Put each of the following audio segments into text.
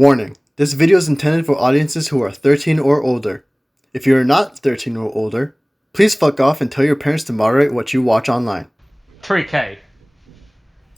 Warning, this video is intended for audiences who are 13 or older. If you are not 13 or older, please fuck off and tell your parents to moderate what you watch online. Tariq,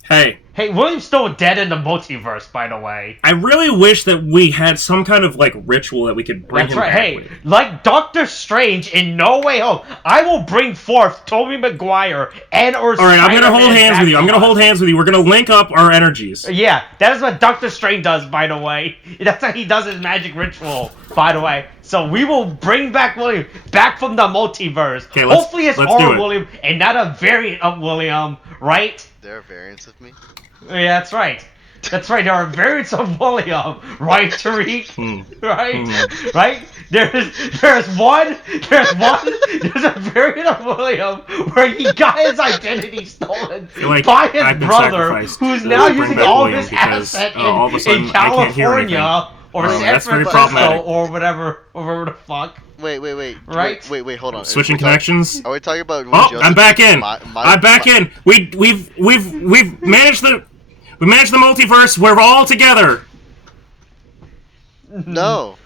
Hey. Hey, William's still dead in the multiverse, by the way. I really wish that we had some kind of, ritual that we could bring him back Hey, with. like Doctor Strange in No Way Home, I will bring forth Tobey Maguire and or Alright, I'm gonna hold hands with you. I'm gonna hold hands with you. We're gonna link up our energies. Yeah, that is what Doctor Strange does, by the way. That's how he does his magic ritual, by the way. So we will bring back William, back from the multiverse. Okay, hopefully it's our it. William, and not a variant of William, right? There are variants of me? Yeah, that's right. That's right, there are variants of William, right, Tariq? Right? Right? There's a variant of William where he got his identity stolen by his brother, who's now using all of his assets in California or San Francisco or whatever the fuck. Wait, right? Wait, hold on. Switching connections? Are we talking about? I'm back in. I'm back in. We've managed the multiverse. We're all together. No.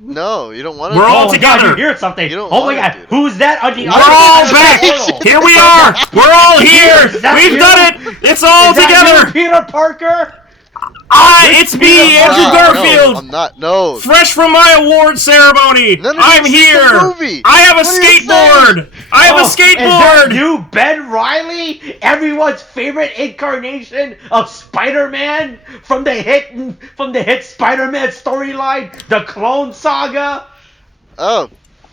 No, you don't want to. We're all together. God, you hear something? Oh my God, who's that on the other side? We're all back. Here we are. We're all here. We've done it. It's all together. Peter Parker. It's me, Andrew Garfield! No, I'm not, no. Fresh from my award ceremony! I'm here! I have a skateboard! I have a skateboard! Is that you, Ben Reilly? Everyone's favorite incarnation of Spider-Man from the hit Spider-Man storyline, the Clone Saga? Oh,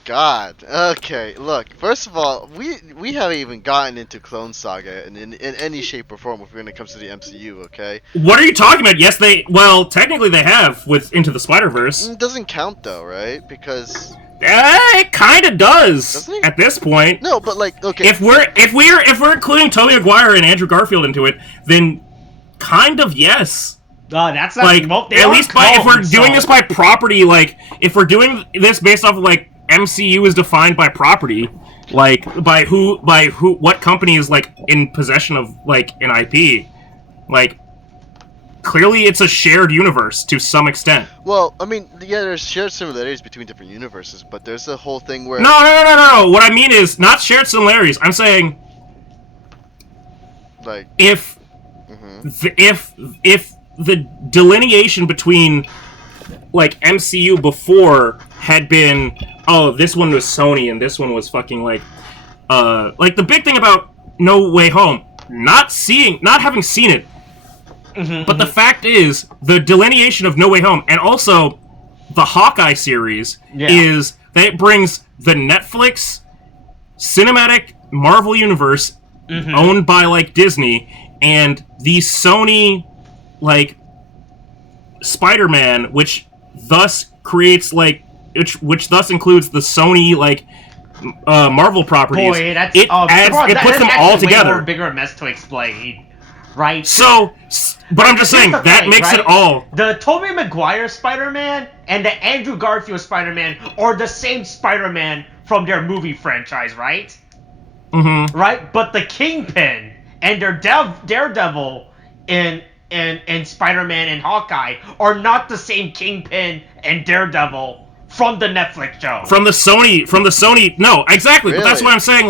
God. Okay, look. First of all, we haven't even gotten into Clone Saga in any shape or form when it comes to the MCU, okay? What are you talking about? Yes, technically they have with Into the Spider-Verse. It doesn't count though, right? Because it kind of does at this point. No, but okay. If we're including Tobey Maguire and Andrew Garfield into it, then kind of yes. That's not at least if we're doing this by property, if we're doing this based off of MCU is defined by property, by what company is in possession of an IP, clearly it's a shared universe to some extent. Well, I mean, yeah, there's shared similarities between different universes, but there's a whole thing where no. What I mean is not shared similarities. I'm saying if the delineation between MCU before had been, oh, this one was Sony and this one was fucking the big thing about No Way Home, not having seen it, but the fact is the delineation of No Way Home and also the Hawkeye series is that it brings the Netflix cinematic Marvel universe owned by Disney and the Sony Spider-Man, which thus creates which thus includes the Sony Marvel properties. Boy, that's it puts them all together. Way more bigger mess to explain, right? So, but I'm just saying that makes it all. The Tobey Maguire Spider-Man and the Andrew Garfield Spider-Man are the same Spider-Man from their movie franchise, right? Mm-hmm. Right, but the Kingpin and their Daredevil and Spider-Man and Hawkeye are not the same Kingpin and Daredevil from the Netflix show. From the Sony, no, exactly, really? But that's what I'm saying,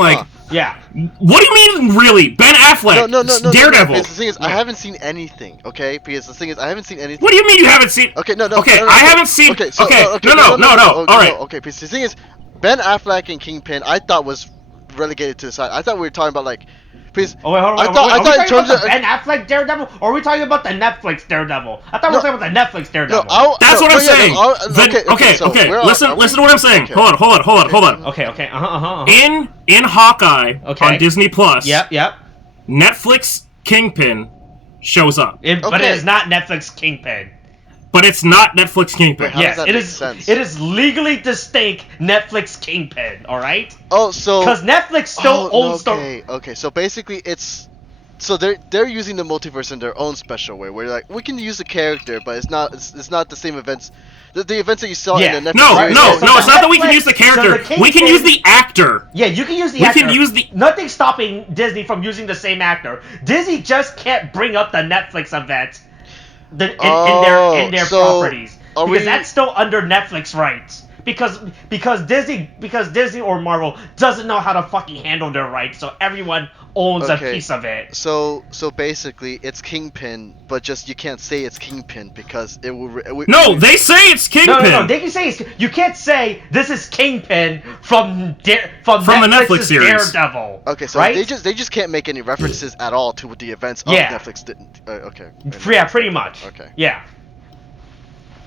yeah. What do you mean, really? Ben Affleck, Daredevil. No, the thing is, I haven't seen anything, okay? Because the thing is, I haven't seen anything. What do you mean you haven't seen? Okay, no. Okay, I haven't seen. Okay, so, no. All right. Okay, because the thing is, Ben Affleck and Kingpin, I thought was relegated to the side. I thought we were talking about please. Oh wait, hold on. I thought are we in terms about the Ben Affleck Daredevil, or are we talking about the Netflix Daredevil? I thought we were talking about the Netflix Daredevil. That's what I'm saying. Okay. Listen to what I'm saying. Okay. Hold on. Okay. In Hawkeye on Disney Plus. Yep. Netflix Kingpin shows up. But it is not Netflix Kingpin. But it's not Netflix Kingpin. Yes, it is. Sense? It is legally distinct Netflix Kingpin. All right. Oh, so because Netflix still owns the. Okay. So basically, so they're using the multiverse in their own special way, where we can use the character, but it's not the same events. The events that you saw in the Netflix series. No. It's not that we can use the character. We can use the actor. Yeah, you can use the actor. Nothing's stopping Disney from using the same actor. Disney just can't bring up the Netflix event in their properties, because that's still under Netflix rights. Because Disney or Marvel doesn't know how to fucking handle their rights, so everyone owns a piece of it. So basically, it's Kingpin, but just you can't say it's Kingpin because it will. They say it's Kingpin. No, they can say you can't say this is Kingpin from the Netflix series. Daredevil. Okay, so right? they just can't make any references at all to the events of Netflix. Didn't. Okay. Yeah, pretty much. Okay. Yeah.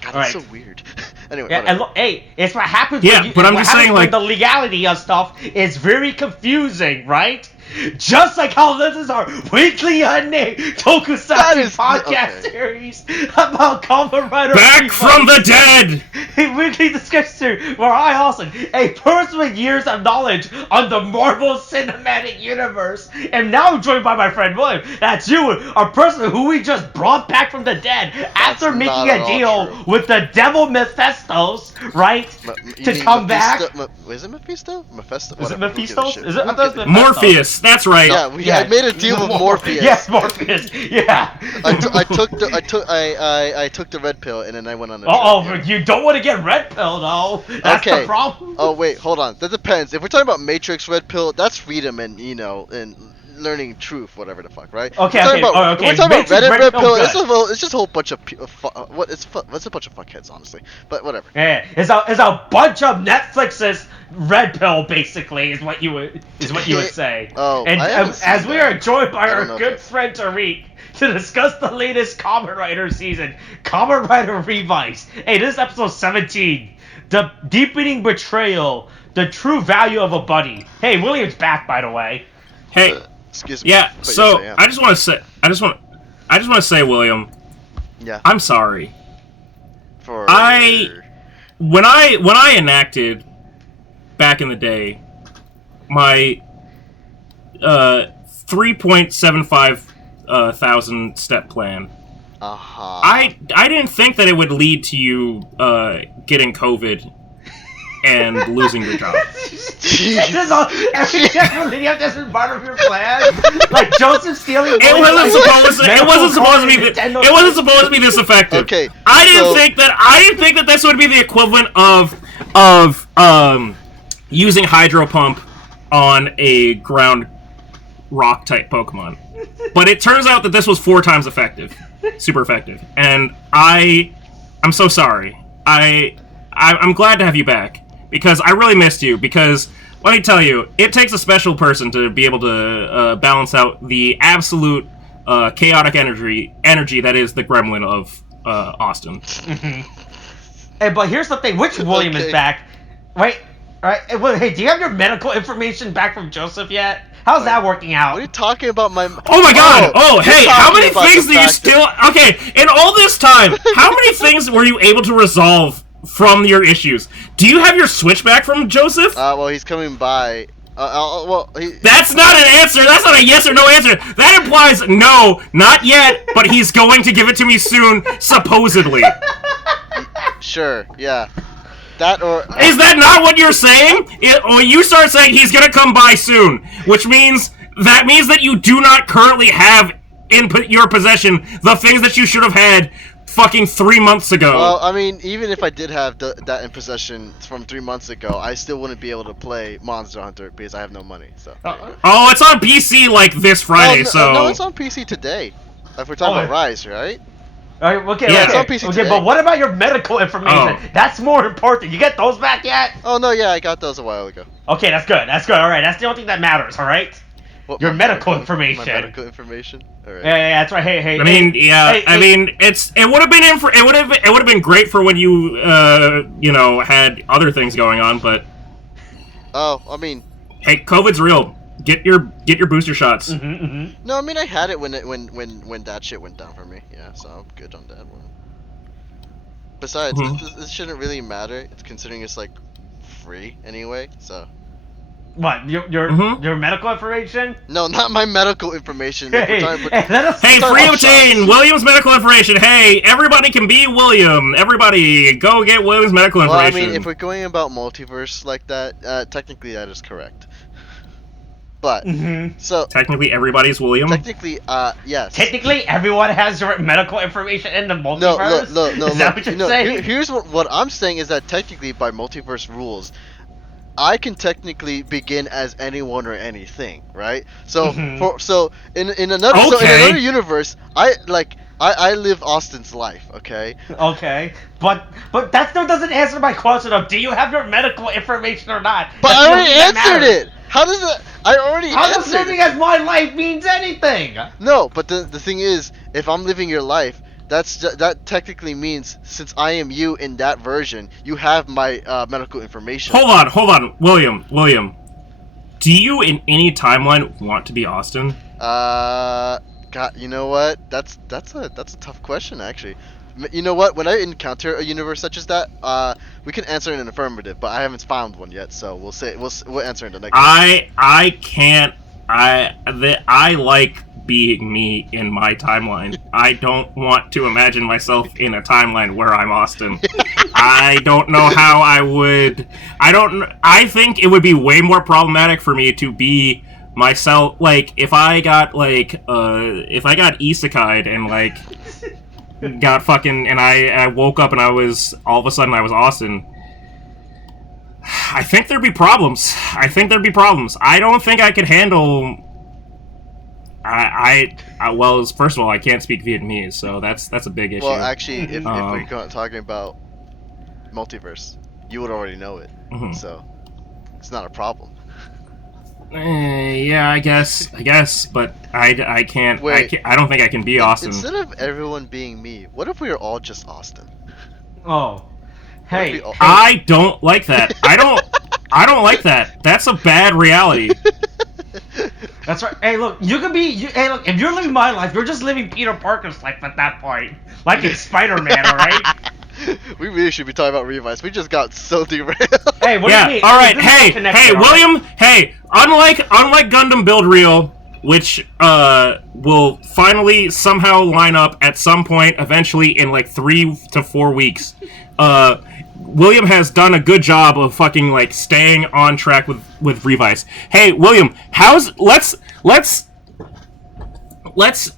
God, that's so weird. Anyway, hey, it's what happens. But I'm just saying, like, the legality of stuff is very confusing, right? Just like how this is our weekly unnamed tokusatsu podcast series about Kamen Rider Back from the dead! A weekly discussion where I, Austin, a person with years of knowledge on the Marvel Cinematic Universe, am now joined by my friend William. That's you, a person who we just brought back from the dead after making a deal with the Devil Mephistos, right? To come back. Is it Mephisto? Mephisto? Is it Mephistos? Is it Mephisto? Morpheus. That's right. Yeah, I made a deal with Morpheus. Yes, Morpheus. Yeah. I took the red pill and then I went on a trip. You don't want to get red pill though. That's the problem. Oh wait, hold on. That depends. If we're talking about Matrix red pill, that's freedom and and learning truth, whatever the fuck, right? Okay. We're talking about Reddit red pill. It's just a whole bunch of what's a bunch of fuckheads, honestly. But whatever. Yeah, it's a bunch of Netflix's red pill, basically, is what you would say. And as we are joined by our good friend Tariq to discuss the latest Kamen Rider season, Kamen Rider Revice. Hey, this is episode 17, the Deepening Betrayal, the true value of a buddy. Hey, William's back, by the way. Hey. Excuse me. Yeah, so I just want to say, William. Yeah. I'm sorry. When I enacted back in the day my 3.75 thousand step plan. I didn't think that it would lead to you getting COVID and losing your job. Every that's part of your plan. Like Joseph stealing. It wasn't supposed to be this effective. Okay. I didn't think that this would be the equivalent of using Hydro Pump on a ground rock type Pokemon. But it turns out that this was 4 times effective. Super effective. And I'm so sorry. I'm glad to have you back. Because I really missed you. Because, let me tell you, it takes a special person to be able to balance out the absolute chaotic energy that is the gremlin of Austin. Hey, but here's the thing. Which William is back? Right? Hey, do you have your medical information back from Joseph yet? How's that working out? What are you talking about? Oh my god! Hey, how many things do you still... Okay, in all this time, how many things were you able to resolve from your issues? Do you have your Switch back from Joseph? Well, he's coming by. That's not an answer! That's not a yes or no answer! That implies no, not yet, but he's going to give it to me soon, supposedly. Sure, yeah. That or... Is that not what you're saying? Or you start saying he's gonna come by soon, which means that you do not currently have in your possession the things that you should have had fucking 3 months ago. Well, I mean, even if I did have that in possession from 3 months ago, I still wouldn't be able to play Monster Hunter because I have no money. So. Oh, it's on PC like this Friday, No, it's on PC today. If we're talking about Rise, right? Okay, yeah. It's on PC today. But what about your medical information? That's more important. You get those back yet? Oh, no, yeah, I got those a while ago. Okay, that's good. Alright, that's the only thing that matters, alright? Your medical information. My medical information? Alright. Yeah, that's right. Hey. I mean, it would have been great for when you had other things going on, but... Oh, I mean... Hey, COVID's real. Get your booster shots. No, I mean, I had it when that shit went down for me. Yeah, so I'm good on that one. Besides, this shouldn't really matter. It's considering it's like free anyway. So. What? Your medical information? No, not my medical information. Hey, free obtain William's medical information. Hey, everybody can be William. Everybody, go get William's medical information. Well, I mean, if we're going about multiverse like that, technically that is correct. But so technically everybody's William. Technically, yes. Technically, everyone has your medical information in the multiverse. No. Is that what you're saying? Here's what I'm saying is that technically, by multiverse rules, I can technically begin as anyone or anything, right? So in another universe, I live Austin's life, okay? Okay, but that still doesn't answer my question of do you have your medical information or not? But I already answered it. How does that? I already answered. How does living as my life means anything? No, but the thing is, if I'm living your life, that technically means since I am you in that version, you have my medical information. Hold on, William. Do you in any timeline want to be Austin? God, you know what? That's a tough question actually. You know what? When I encounter a universe such as that, we can answer in an affirmative, but I haven't found one yet, so we'll answer in the next. I can't. I like being me in my timeline. I don't want to imagine myself in a timeline where I'm Austin. I don't know how I would. I think it would be way more problematic for me to be myself. Like if I got isekai'd and like got fucking and I woke up and I was all of a sudden I was Austin. I think there'd be problems. I don't think I could handle. Well, first of all, I can't speak Vietnamese, so that's a big issue. Well, actually, if we're talking about multiverse, you would already know it, so it's not a problem. Yeah, I guess, but I can't. I don't think I can be Austin. Instead of everyone being me, what if we were all just Austin? Oh. Hey, I don't like that. I don't like that. That's a bad reality. That's right. Hey, look, you could be. Hey, look, if you're living my life, you're just living Peter Parker's life at that point, like in Spider-Man, all right? We really should be talking about Revice. We just got so derailed. Hey, what do you mean? All right. Hey, William. Right? Hey, unlike Gundam Build Reel, which will finally somehow line up at some point, eventually in like 3 to 4 weeks. William has done a good job of fucking like staying on track with Revice. Hey, William, let's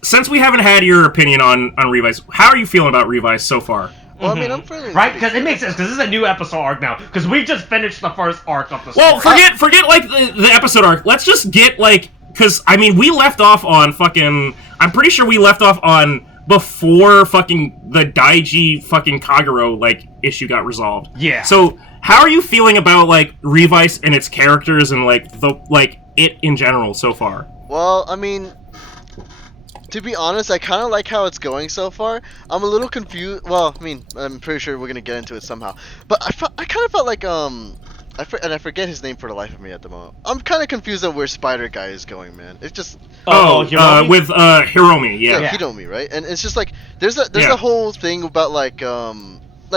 since we haven't had your opinion on Revice, how are you feeling about Revice so far? Well, I mean, I'm feeling right, because it makes sense, because this is a new episode arc now, because we just finished the first arc of the story. Well, forget like the episode arc. Let's just get like, because I mean, we left off on fucking. I'm pretty sure we left off on before fucking the Daiji fucking Kagero like issue got resolved. Yeah. So how are you feeling about like Revice and its characters and like it in general so far? Well, I mean, to be honest, I kind of like how it's going so far. I'm a little confused. Well, I mean, I'm pretty sure we're gonna get into it somehow. But I kind of felt like I forget his name for the life of me at the moment. I'm kind of confused on where Spider Guy is going, man. It's just with Hiromi, yeah, Hiromi, right? And it's just like there's a whole thing about like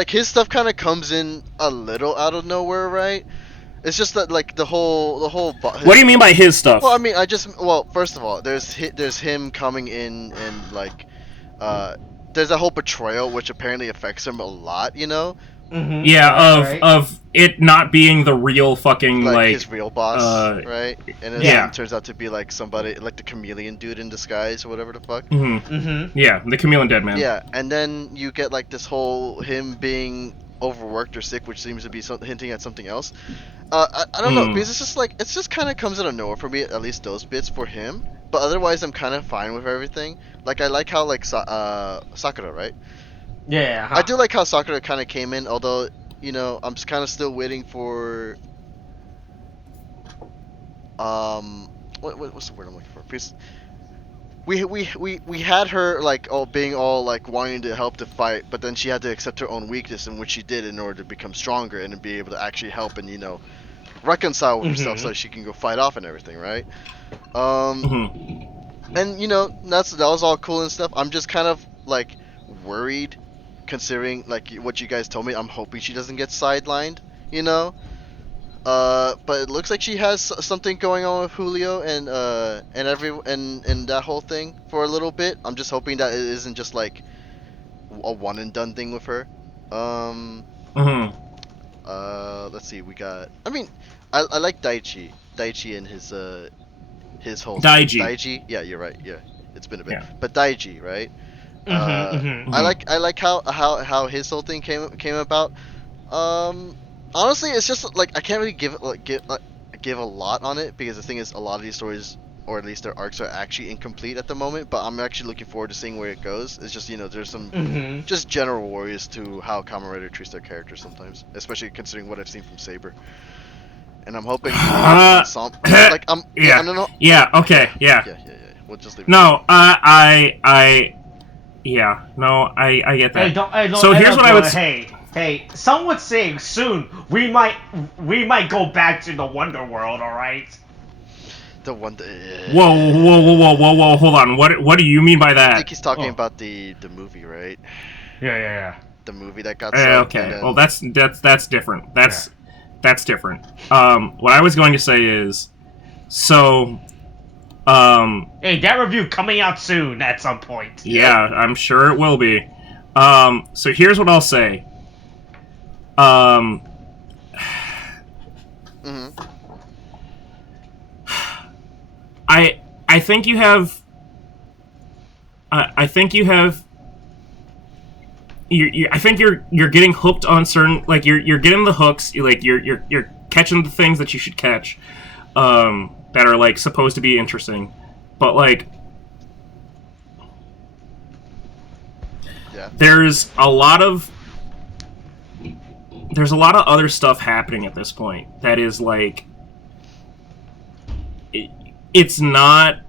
his stuff kind of comes in a little out of nowhere, right? It's just that like the whole. What do you mean by his stuff? Well, I mean, first of all, there's him coming in and like there's a whole betrayal which apparently affects him a lot, you know. Mm-hmm. Yeah, of it not being the real fucking like his real boss, right? And it turns out to be like somebody like the chameleon dude in disguise or whatever the fuck. Mm-hmm. Mm-hmm. Yeah, the chameleon dead man. Yeah, and then you get like this whole him being overworked or sick, which seems to be hinting at something else. I don't know, because it's just kind of comes out of nowhere for me, at least those bits for him. But otherwise, I'm kind of fine with everything. Like I like how like Sakura, right? Yeah. I do like how Sakura kind of came in, although, you know, I'm just kind of still waiting for what's the word I'm looking for? Because we had her like being all like wanting to help to fight, but then she had to accept her own weakness, and which she did in order to become stronger and to be able to actually help and, you know, reconcile with herself so she can go fight off and everything, right? And you know, that was all cool and stuff. I'm just kind of like worried, considering like what you guys told me. I'm hoping she doesn't get sidelined, you know. But it looks like she has something going on with Julio and that whole thing for a little bit. I'm just hoping that it isn't just like a one and done thing with her. Let's see. We got. I mean, I like Daichi and his his whole Daiji. Yeah, you're right. Yeah, it's been a bit. Yeah. But Daiji, right? I like how his whole thing came about. Honestly, it's just like I can't really give a lot on it because the thing is, a lot of these stories, or at least their arcs, are actually incomplete at the moment. But I'm actually looking forward to seeing where it goes. It's just there's some just general worries to how Kamen Rider treats their characters sometimes, especially considering what I've seen from Saber. And I'm hoping yeah. Yeah. Okay. Yeah. We'll just leave it. No. Yeah. No. I get that. So here's what I would say. Hey, someone's saying soon we might go back to the Wonder World, all right? The Wonder. Whoa! Hold on. What do you mean by that? I think he's talking about the movie, right? Yeah. The movie that got. Okay. Then... Well, that's different. That's different. What I was going to say is, so. Hey, that review coming out soon at some point. Yeah, I'm sure it will be. So here's what I'll say. I think you have. I think you have. I think you're getting hooked on certain, like you're getting the hooks. You're catching the things that you should catch, that are like supposed to be interesting, but like. There's a lot of other stuff happening at this point that is like it's not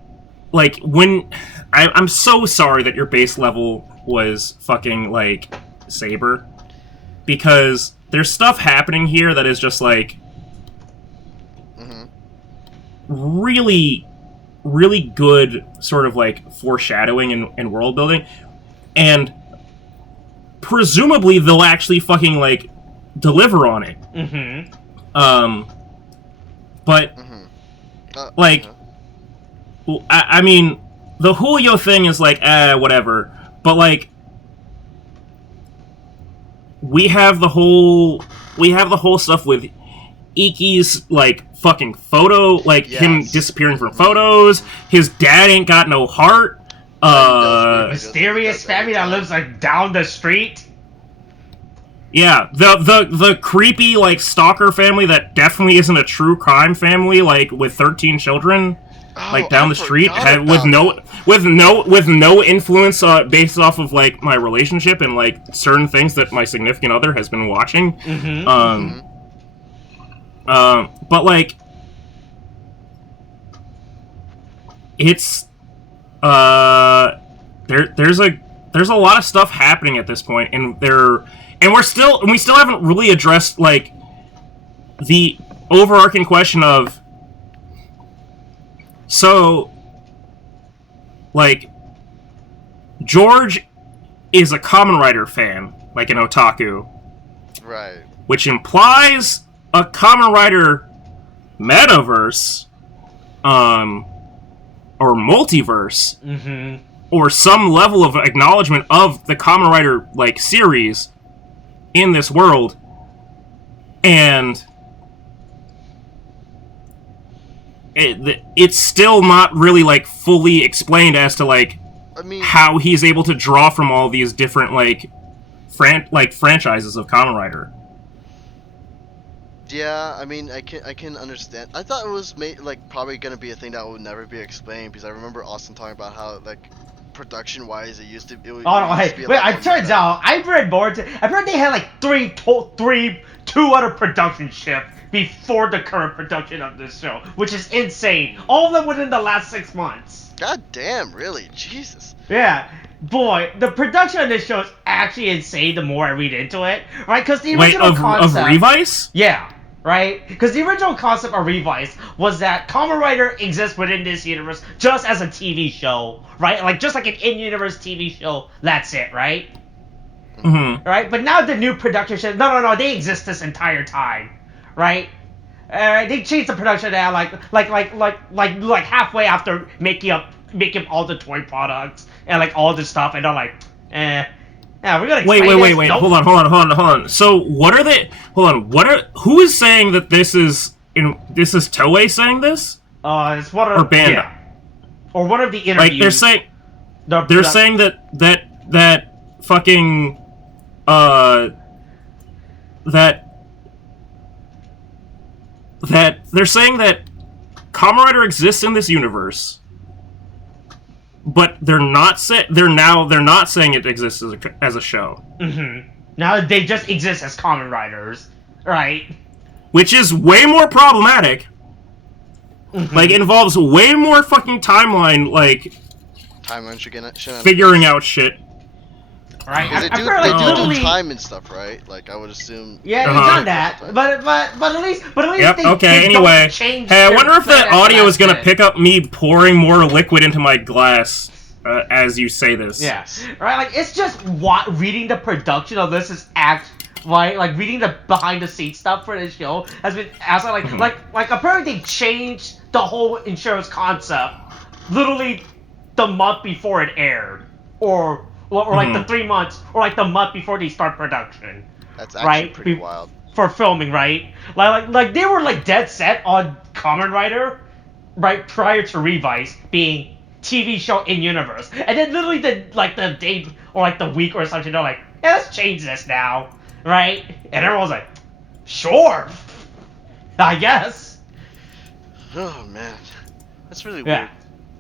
like when I'm so sorry that your base level was fucking like Saber, because there's stuff happening here that is just like really good sort of like foreshadowing and world building, and presumably they'll actually fucking like deliver on it. But like, I mean, the Julio thing is like, whatever. But like, we have the whole stuff with Iki's like fucking photo, like him disappearing from photos. His dad ain't got no heart. Mysterious family that lives like down the street. Yeah, the creepy like stalker family that definitely isn't a true crime family, like with 13 children, like down the street, with no influence based off of like my relationship and like certain things that my significant other has been watching. But like, it's there's a lot of stuff happening at this point, and we still haven't really addressed like the overarching question of, so like George is a Kamen Rider fan, like an otaku, right? Which implies a Kamen Rider metaverse, or multiverse, or some level of acknowledgement of the Kamen Rider like series in this world, and it's still not really like fully explained as to like how he's able to draw from all these different like franchises of Kamen Rider. Yeah, I mean, I can understand. I thought it was probably gonna be a thing that would never be explained, because I remember Austin talking about how like production wise it used to. Turns out I've read more. I've heard they had like two other production shifts before the current production of this show, which is insane. All of them within the last 6 months. God damn, really? Jesus. Yeah. Boy, the production of this show is actually insane the more I read into it. Right? Because the original concept... of Revice? Yeah. Right? Because the original concept of Revice was that Kamen Rider exists within this universe just as a TV show. Right? Like, just like an in-universe TV show. That's it, right? Right? But now the new production show... No, they exist this entire time. Right? They changed the production now, like halfway after making all the toy products and like all this stuff, and they're like, yeah, we're gonna wait. Nope. Hold on. So what are they? Hold on. Who is saying that this is Toei saying this? It's one of or Bandai. Yeah. Or one of the interviews. Like they're saying that fucking that they're saying that Kamen Rider exists in this universe, but they're not saying it exists as a show. Mm-hmm. Now they just exist as Kamen Riders, right? Which is way more problematic. Mm-hmm. Like, it involves way more fucking timeline, like... Timeline shenanigans. Figuring out shit. Right? They do time and stuff, right? Like, I would assume... Yeah, they've done that. But at least yep, they, okay, they anyway. Hey, I wonder if that audio is gonna pick up me pouring more liquid into my glass as you say this. Yeah. Right, like, it's just reading the production of this is right, like reading the behind-the-scenes stuff for this show has been like apparently they changed the whole insurance concept literally the month before it aired, or like the 3 months, or like the month before they start production. That's actually pretty wild for filming, right? Like they were like dead set on Kamen Rider, right, prior to Revice being TV show in universe, and then literally the day or like the week or something, they're like, yeah, let's change this now. Right? And everyone's like, sure, I guess. Oh, man. That's really weird.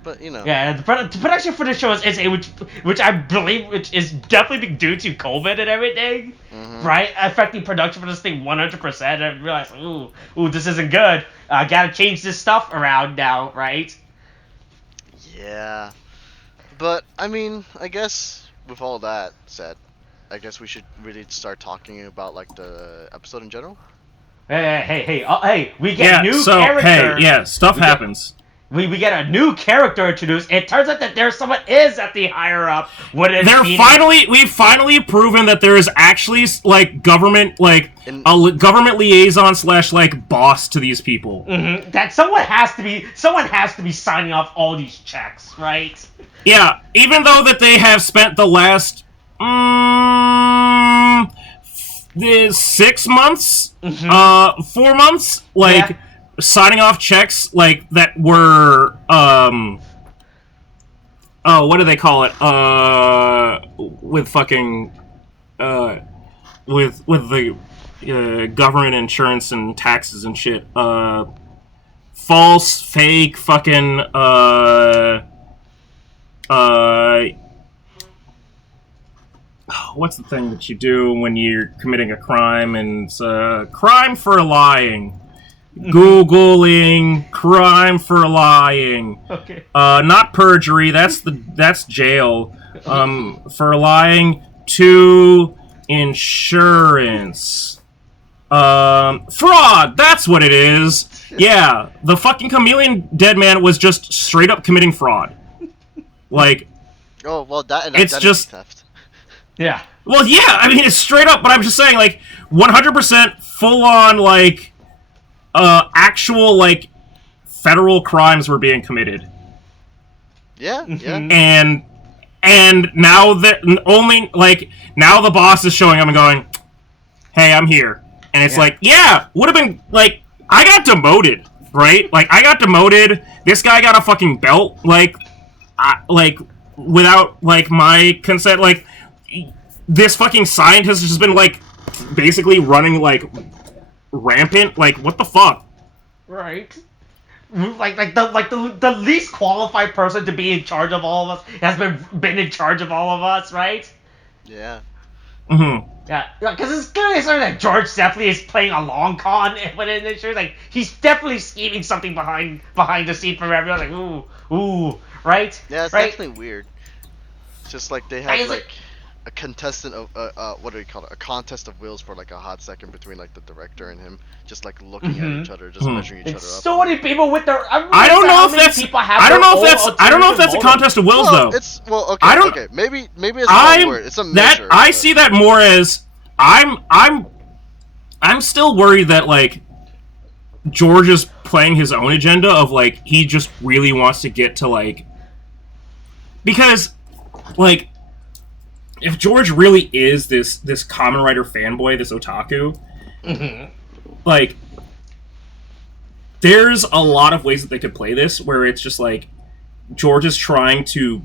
But, you know. Yeah, the production for the show is which I believe is definitely due to COVID and everything, right? Affecting production for this thing 100%. And I realized, ooh, this isn't good. I gotta change this stuff around now, right? Yeah. But, I mean, I guess with all that said, I guess we should really start talking about, like, the episode in general. Hey, we get new character. Stuff happens. We get a new character introduced. It turns out that there's someone at the higher up. We've finally proven that there is actually, like, government, like, a government liaison / like, boss to these people. Mm-hmm. That someone has to be signing off all these checks, right? Yeah, even though that they have spent the last... 6 months, 4 months, like signing off checks, like that were, what do they call it? With fucking, with the government insurance and taxes and shit, false, fake, fucking, what's the thing that you do when you're committing a crime? And it's crime for lying. Googling crime for lying. Okay. Not perjury. That's jail. For lying to insurance. Fraud. That's what it is. Yeah, the fucking chameleon dead man was just straight up committing fraud. Like. Oh well, it's just theft. Yeah. Well, yeah, I mean, it's straight up, but I'm just saying, like, 100% full-on, like, actual, like, federal crimes were being committed. Yeah, yeah. And now now the boss is showing up and going, hey, I'm here. And it's like, yeah, would have been, like, I got demoted, right? Like, I got demoted, this guy got a fucking belt, without, like, my consent, like... This fucking scientist has just been, like, basically running, like, rampant. Like, what the fuck? Right. Like the least qualified person to be in charge of all of us has been in charge of all of us, right? Yeah. Mm-hmm. Yeah, because it's clearly something that George definitely is playing a long con, but in this show, like, he's definitely scheming something behind the scene for everyone. Like, ooh, right? Yeah, it's definitely weird. It's just like they have, like a contestant of what do we call it? A contest of wills for like a hot second between like the director and him, just like looking at each other, just measuring each other up. So many people with their. I don't know if that's a contest of wills though. It's okay. Maybe it's the wrong word. It's a measure. I see that more as I'm still worried that like George is playing his own agenda of like he just really wants to get to like because like. If George really is this Kamen Rider fanboy, this otaku, like, there's a lot of ways that they could play this, where it's just like George is trying to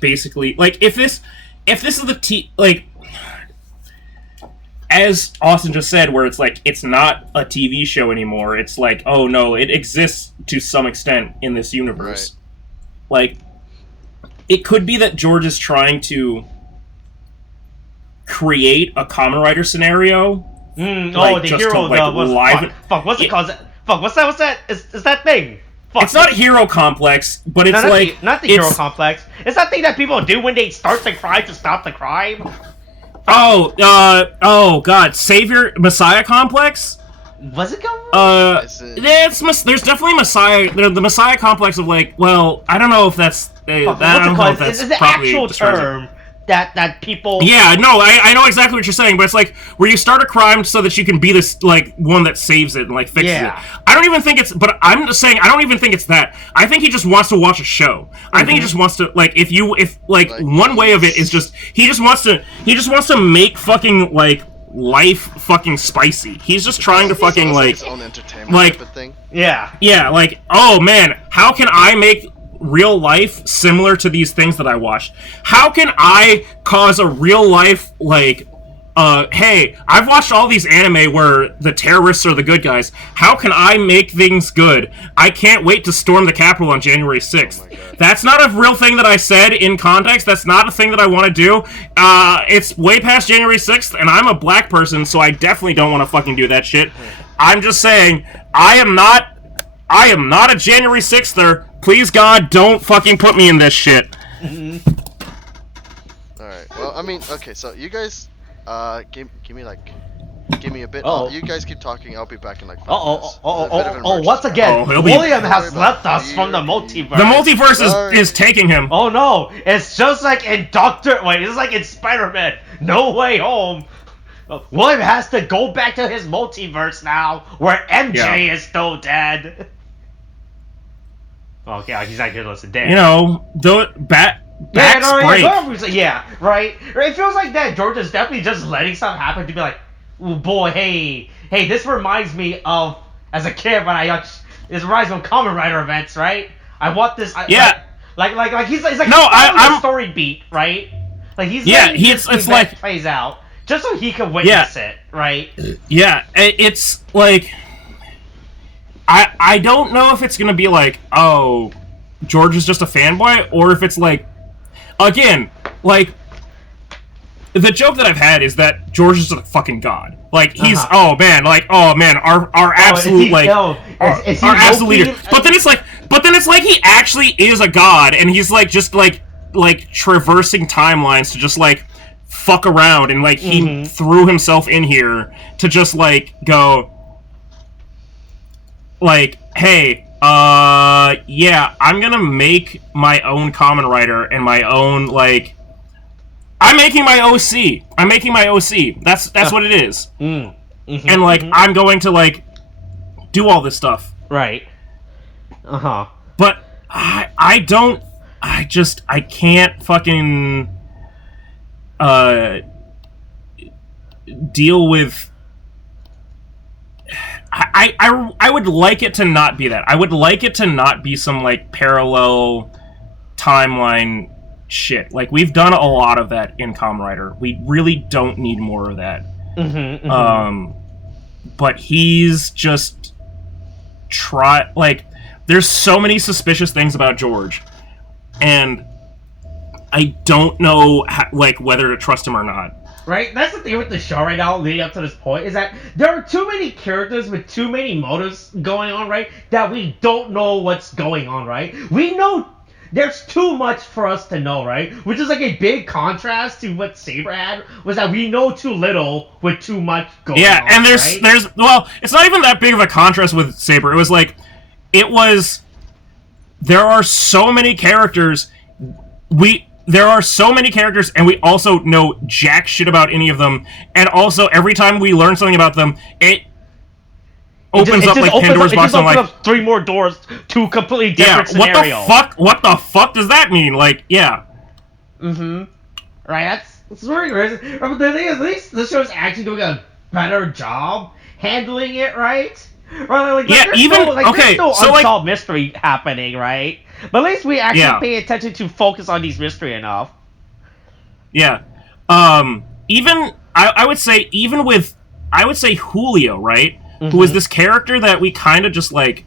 basically, like, if this is the like, as Austin just said, where it's like it's not a TV show anymore. It's like, oh no, it exists to some extent in this universe. Right. Like, it could be that George is trying to create a Kamen Rider scenario. The hero, what's it called? Fuck, what's that? Is that thing? Fuck. It's not a hero complex, but it's not the hero complex. It's that thing that people do when they start the crime to stop the crime. Oh God, Savior Messiah complex. Was it called? There's definitely Messiah. The Messiah complex of like, well, I don't know if that's It's the actual term that people. Yeah, no, I know exactly what you're saying, but it's like where you start a crime so that you can be this like one that saves it and like fixes it. I don't even think it's. But I'm just saying, I don't even think it's that. I think he just wants to watch a show. I think he just wants to like if one way of it is just he just wants to make fucking like life fucking spicy. He's just trying to fucking like his own entertainment type of thing. Yeah, like, oh man, how can I make real life similar to these things that I watched? How can I cause a real life like hey, I've watched all these anime where the terrorists are the good guys. How can I make things good? I can't wait to storm the Capitol on January 6th. That's not a real thing that I said in context. That's not a thing that I want to do. It's way past January 6th, and I'm a black person, so I definitely don't want to fucking do that shit. I'm just saying, I am not a January 6ther. Please, God, don't fucking put me in this shit. Alright, well, I mean, okay, so you guys, give me a bit. You guys keep talking, I'll be back in like 5 minutes. Once again, William has left us from the multiverse. The multiverse is taking him. Oh no, it's just like in it's like in Spider-Man, No Way Home. William has to go back to his multiverse now, where MJ is still dead. Okay, he's not gonna listen. Damn. You know, backs break. Yeah, right. It feels like that. George is definitely just letting something happen to be like, oh boy, hey, this reminds me of as a kid when this reminds me of Kamen Rider events, right? I want this. Like he's like I'm a story beat, right? Like it's like plays out just so he can witness it, right? Yeah, it's like. I don't know if it's gonna be like, oh, George is just a fanboy, or if it's like, again, like, the joke that I've had is that George is a fucking god. Like, he's, our absolute, our absolute leader. But then it's like he actually is a god, and he's like, just like traversing timelines to just like, fuck around, and like, he threw himself in here to just like, go, like, hey, I'm gonna make my own Kamen Rider and my own, like, I'm making my OC. That's what it is. And, like, I'm going to, like, do all this stuff. Right. But I can't fucking, deal with... I would like it to not be that. I would like it to not be some, like, parallel timeline shit. Like, we've done a lot of that in Kamen Rider. We really don't need more of that. But he's just there's so many suspicious things about George, and I don't know whether to trust him or not. Right? That's the thing with the show right now, leading up to this point, is that there are too many characters with too many motives going on, right? That we don't know what's going on, right? We know there's too much for us to know, right? Which is like a big contrast to what Saber had, was that we know too little with too much going on. Yeah, and there's well, it's not even that big of a contrast with Saber. There are so many characters, and we also know jack shit about any of them. And also, every time we learn something about them, it opens up Pandora's box. It opens up 3 more doors to a completely different scenario. What the fuck does that mean? Like, yeah. Right, that's very crazy. But the thing is, at least this show's actually doing a better job handling it, right? Right? Like, yeah, even there's no unsolved mystery happening, right? But at least we actually pay attention to focus on these mystery enough. Yeah. Even I would say Julio, right? Who was this character that we kind of just like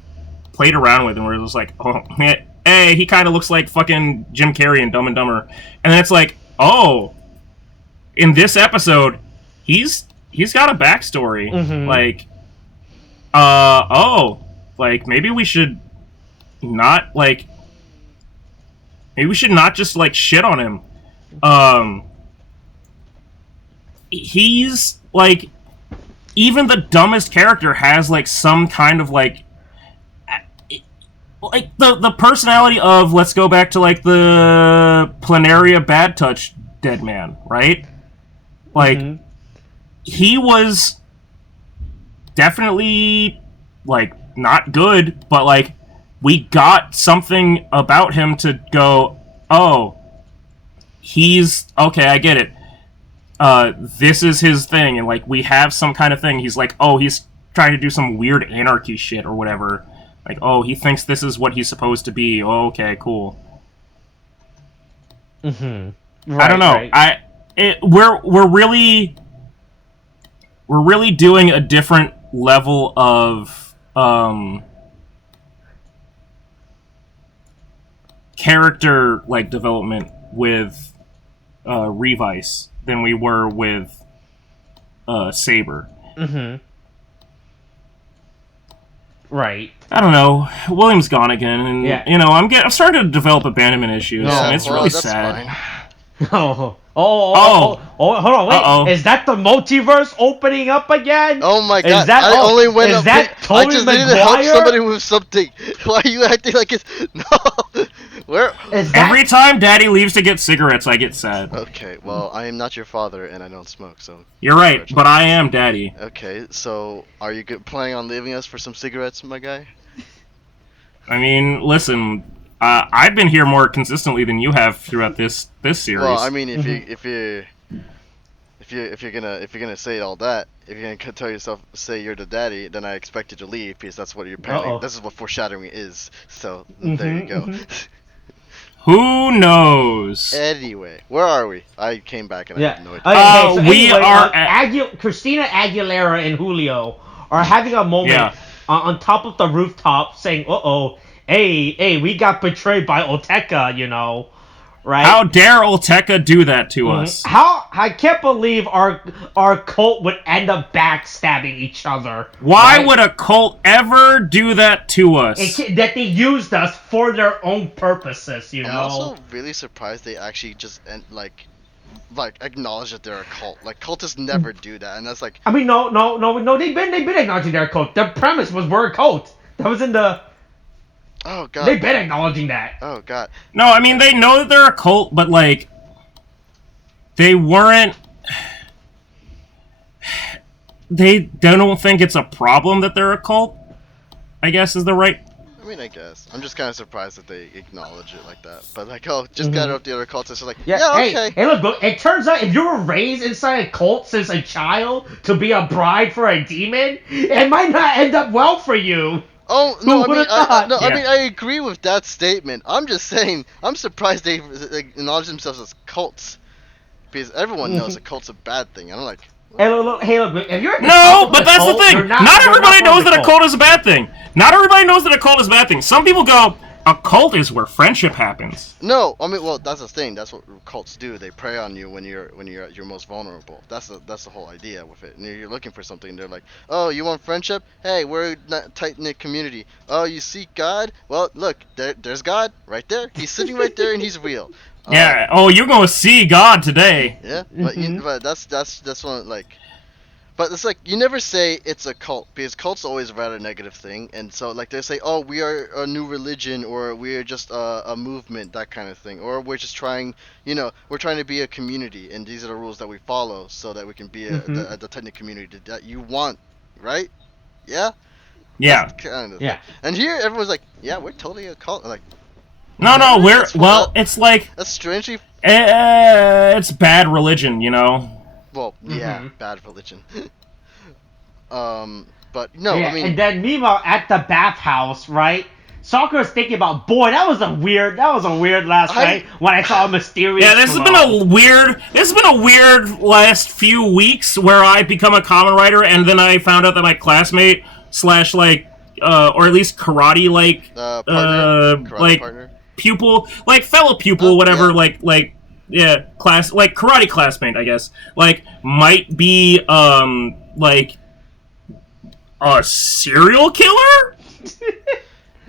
played around with, and we're just like, oh, hey, he kind of looks like fucking Jim Carrey in Dumb and Dumber, and then it's like, oh, in this episode, he's got a backstory, like, like maybe we should not just like shit on him. He's like, even the dumbest character has like some kind of like the personality of, let's go back to like the Planaria Bad Touch Dead Man, right? Like he was definitely like not good, but like we got something about him to go, oh, he's okay, I get it. This is his thing, and like we have some kind of thing. He's like, oh, he's trying to do some weird anarchy shit or whatever. Like, oh, he thinks this is what he's supposed to be. Oh, okay, cool. Right, I don't know. Right. We're really doing a different level of character like development with Revice than we were with Saber. Right. I don't know. William's gone again, and you know, I'm starting to develop abandonment issues, and it's really sad. Hold on, wait. Uh-oh. Is that the multiverse opening up again? Oh my god! Is that, I only went is up. that I Tobey just needed to Maguire? help somebody with something. Why are you acting like it's no? Where? Every time Daddy leaves to get cigarettes, I get sad. Okay, well, I am not your father, and I don't smoke, so. You're right, but I am Daddy. Okay, so are you planning on leaving us for some cigarettes, my guy? I mean, listen, I've been here more consistently than you have throughout this series. Well, I mean, if you're gonna say all that, if you're gonna tell yourself, say you're the daddy, then I expect you to leave because that's what you're planning. This is what foreshadowing is. So there you go. Who knows? Anyway, where are we? I came back and I have no idea. Okay, so we anyway, are Christina Aguilera and Julio are having a moment on top of the rooftop, saying, hey, we got betrayed by Oteka, you know, right? How dare Oteka do that to us? I can't believe our cult would end up backstabbing each other. Why would a cult ever do that to us? That they used us for their own purposes, you know? I'm also really surprised they actually just like acknowledge that they're a cult. Like cultists never do that, and that's like. I mean, no. They've been acknowledging they're a cult. The premise was we're a cult. That was in the. Oh god. They've been acknowledging that. Oh god. No, I mean they know that they're a cult, but like they weren't. They don't think it's a problem that they're a cult, I guess is the right. I mean, I guess. I'm just kind of surprised that they acknowledge it like that. But like, oh, just got up the other cultists. Like, okay. Hey, look, it turns out if you were raised inside a cult since a child to be a bride for a demon, it might not end up well for you. Oh no! I mean, I agree with that statement. I'm just saying, I'm surprised they acknowledge themselves as cults, because everyone knows a cult's a bad thing. I'm like, hey, look, if you're but that's the thing. Not everybody knows that a cult is a bad thing. Not everybody knows that a cult is a bad thing. Some people go, a cult is where friendship happens. No, I mean, well, that's the thing. That's what cults do. They prey on you when you're at your most vulnerable. That's the whole idea with it. And you're looking for something. They're like, oh, you want friendship? Hey, we're a tight-knit community. Oh, you seek God? Well, look, there's God right there. He's sitting right there, and he's real. Yeah. Oh, you're gonna see God today. Yeah, but that's one like. But it's like, you never say it's a cult, because cult's always a rather negative thing, and so, like, they say, oh, we are a new religion, or we're just a movement, that kind of thing, or we're just trying, we're trying to be a community, and these are the rules that we follow, so that we can be the tight-knit community that you want, right? Yeah? Yeah. That's kind of thing. And here, everyone's like, yeah, we're totally a cult, like... No, it's like... That's strangely... it's bad religion, you know? Well, yeah, bad religion. But no, yeah, I mean, and then meanwhile at the bathhouse, right? Sakura's thinking about, boy, that was a weird last night when I saw a mysterious. Yeah, this has been a weird last few weeks where I become a Kamen Rider and then I found out that my classmate slash like or at least karate like partner. Pupil, like fellow pupil, whatever, yeah. Class like karate classmate, I guess, like might be like a serial killer.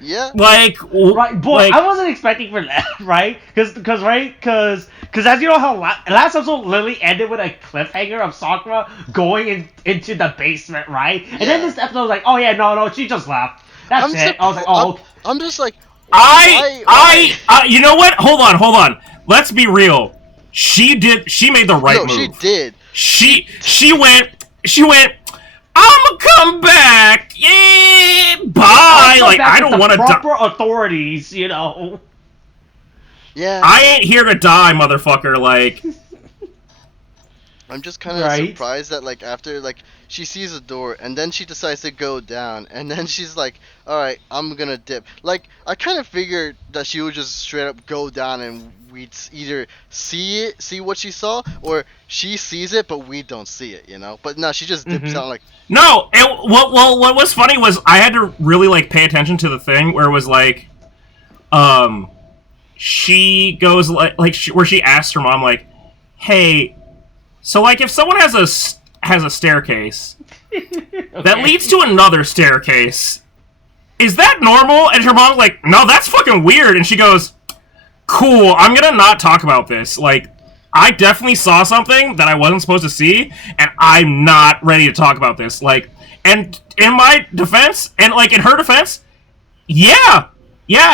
Yeah. Like right, boy, like, I wasn't expecting for that, right? Because as you know how last episode literally ended with a cliffhanger of Sakura going into the basement, right? And then this episode was like, oh yeah, no, she just left. That's it. I was like, oh. I'm just like, you know what? Hold on. Let's be real. She made the right move. She did. She went. I'ma come back. Yeah, bye. Like I don't want to die. Proper authorities, you know. Yeah. I ain't here to die, motherfucker. Like. I'm just kind of surprised that like after like she sees a door and then she decides to go down and then she's like, all right, I'm gonna dip. Like I kind of figured that she would just straight up go down and we'd either see what she saw, or she sees it but we don't see it, you know. But no, she just dips out like. No, what was funny was I had to really like pay attention to the thing where it was like, she goes where she asks her mom like, hey. So, like, if someone has a staircase that leads to another staircase, is that normal? And her mom's like, no, that's fucking weird. And she goes, cool, I'm gonna not talk about this. Like, I definitely saw something that I wasn't supposed to see, and I'm not ready to talk about this. Like, and in my defense, and, like, in her defense, yeah,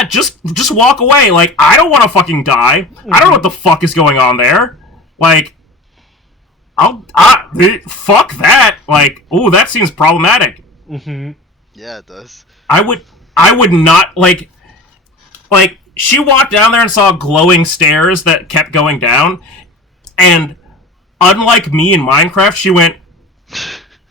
just walk away. Like, I don't want to fucking die. I don't know what the fuck is going on there. Like... fuck that. Like, oh, that seems problematic. Yeah, it does. I would not, like, she walked down there and saw glowing stairs that kept going down, and unlike me in Minecraft, she went,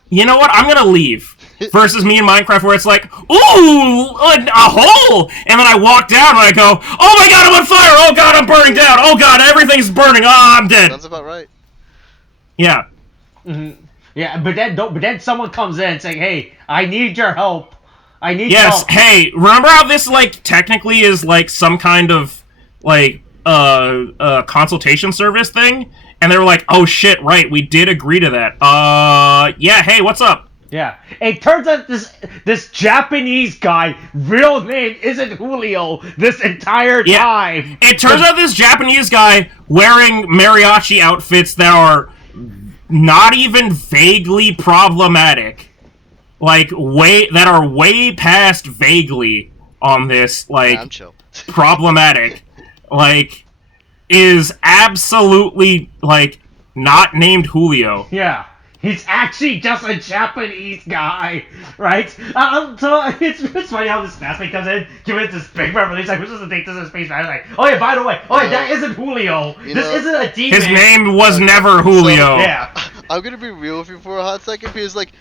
you know what, I'm gonna leave. Versus me in Minecraft where it's like, ooh, a hole! And then I walk down and I go, oh my god, I'm on fire! Oh god, I'm burning down! Oh god, everything's burning! Oh, I'm dead! Sounds about right. Yeah. Yeah, but then someone comes in saying, "Hey, I need your help. I need help." Yes. Hey, remember how this like technically is like some kind of like consultation service thing? And they were like, "Oh shit, right? We did agree to that." Yeah. Hey, what's up? Yeah. It turns out this Japanese guy, real name isn't Julio this entire time. It turns out this Japanese guy wearing mariachi outfits that are not even vaguely problematic, like that are way past vaguely on this, like problematic, like is absolutely like not named Julio. Yeah. He's actually just a Japanese guy, right? So it's funny how this classmate comes in, giving it this big revelation. Like, who's supposed to take this as space man? Like, oh yeah, by the way, that isn't Julio. This isn't a demon. His name was never Julio. So, yeah. I'm gonna be real with you for a hot second because, like,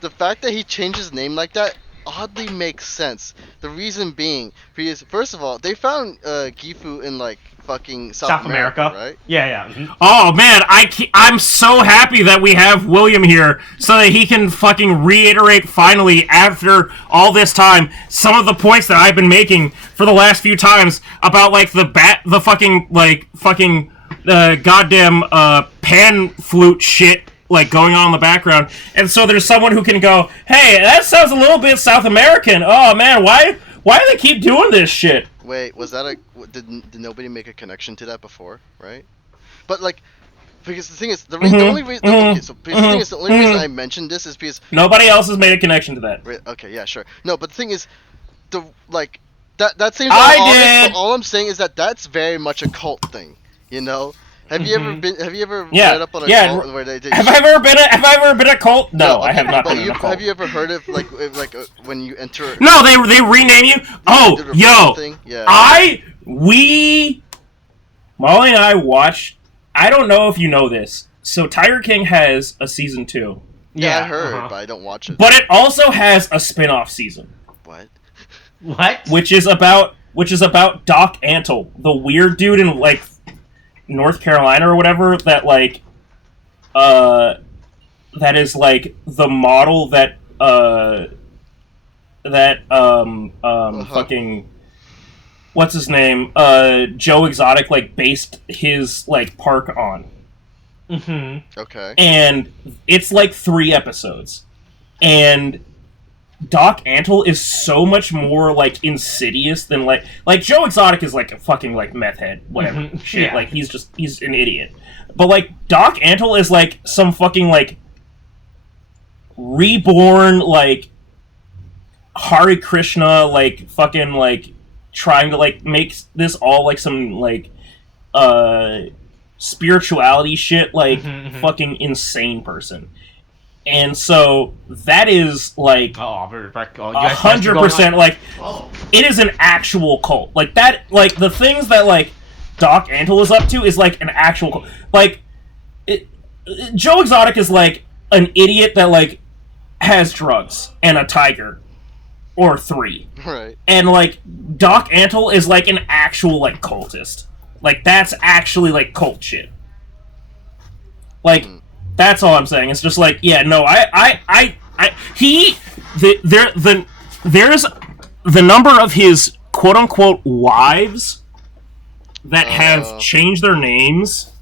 the fact that he changed his name like that oddly makes sense. The reason being, because first of all, they found Gifu in like fucking South America, right? Yeah. Mm-hmm. Oh man, I'm so happy that we have William here so that he can fucking reiterate finally after all this time some of the points that I've been making for the last few times about like the goddamn pan flute shit like going on in the background. And so there's someone who can go, hey, that sounds a little bit South American. Oh man, why do they keep doing this shit? Wait, was that did nobody make a connection to that before, right? But like, because the thing is, the only reason I mentioned this is because nobody else has made a connection to that. Okay, yeah, sure. No, but the thing is, that seems. I did. All I'm saying is that's very much a cult thing, you know. Have you ever read up on a cult where they did? Have I ever been a cult? No, I have not been in a cult. Have you ever heard of when you enter? No, they rename you. Oh, yo, yeah. Molly and I watched. I don't know if you know this. So Tiger King has a season 2. Yeah, I heard, but I don't watch it. But it also has a spin-off season. What? Which is about Doc Antle, the weird dude in like North Carolina or whatever that like that is like the model that fucking what's his name? Joe Exotic like based his like park on. Mm-hmm. Okay. And it's like 3 episodes. And Doc Antle is so much more like insidious than like Joe Exotic is like a fucking like meth head, whatever shit. Yeah. Like he's an idiot. But like Doc Antle is like some fucking like reborn like Hare Krishna like fucking like trying to like make this all like some like spirituality shit like fucking insane person. And so that is like 100% like it is an actual cult. Like that like the things that like Doc Antle is up to is like an actual cult. Like Joe Exotic is like an idiot that like has drugs and a tiger or 3. Right. And like Doc Antle is like an actual like cultist. Like that's actually like cult shit. Like that's all I'm saying. It's just like, yeah, no, there's the number of his quote unquote wives that have changed their names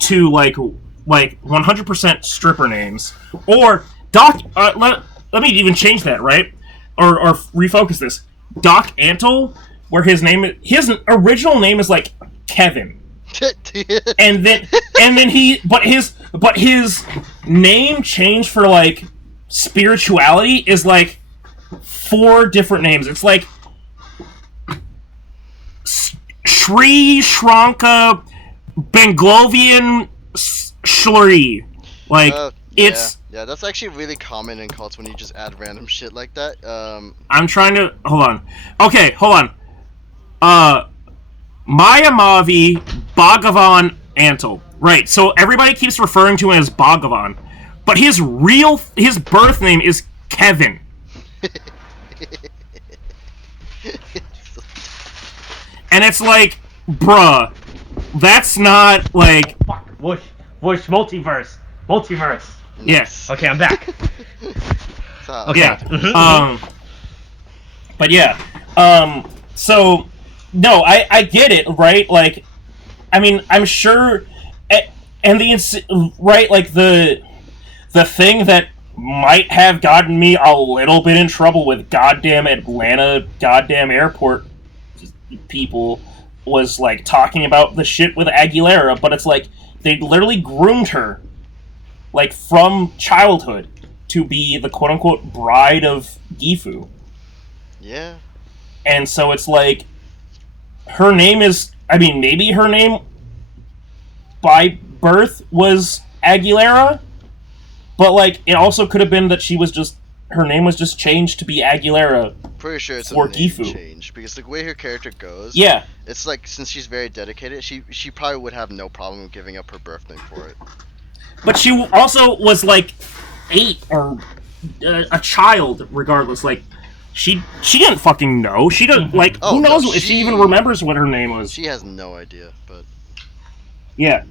to like 100% stripper names. Or Doc let me even change that, right? Or refocus this. Doc Antle, where his original name is like Kevin. and then his name changed for like spirituality is like 4 different names. It's like Sri Shranka Benglovian Shri. Like it's yeah, that's actually really common in cults when you just add random shit like that. I'm trying to hold on. Okay, hold on. Mayamavi Bhagavan Antle. Right, so everybody keeps referring to him as Bhagavan, but his birth name is Kevin. And it's like, bruh, that's not like... Fuck, Whoosh, multiverse. Yes. Okay, I'm back. Okay. Yeah. But yeah. So, no, I get it, right? Like, I mean, I'm sure... And right, like, the thing that might have gotten me a little bit in trouble with goddamn Atlanta goddamn airport people was, like, talking about the shit with Aguilera, but it's like, they literally groomed her, like, from childhood to be the quote-unquote bride of Gifu. Yeah. And so it's like, her name is, I mean, maybe her name by birth was Aguilera, but like it also could have been that she was just her name was just changed to be Aguilera. Pretty sure it's for a name Gifu change because the way her character goes, yeah, it's like since she's very dedicated, she probably would have no problem giving up her birth name for it. But she also was like 8 or a child, regardless. Like she didn't fucking know. She didn't like. Who knows if she even remembers what her name was? She has no idea, but yeah.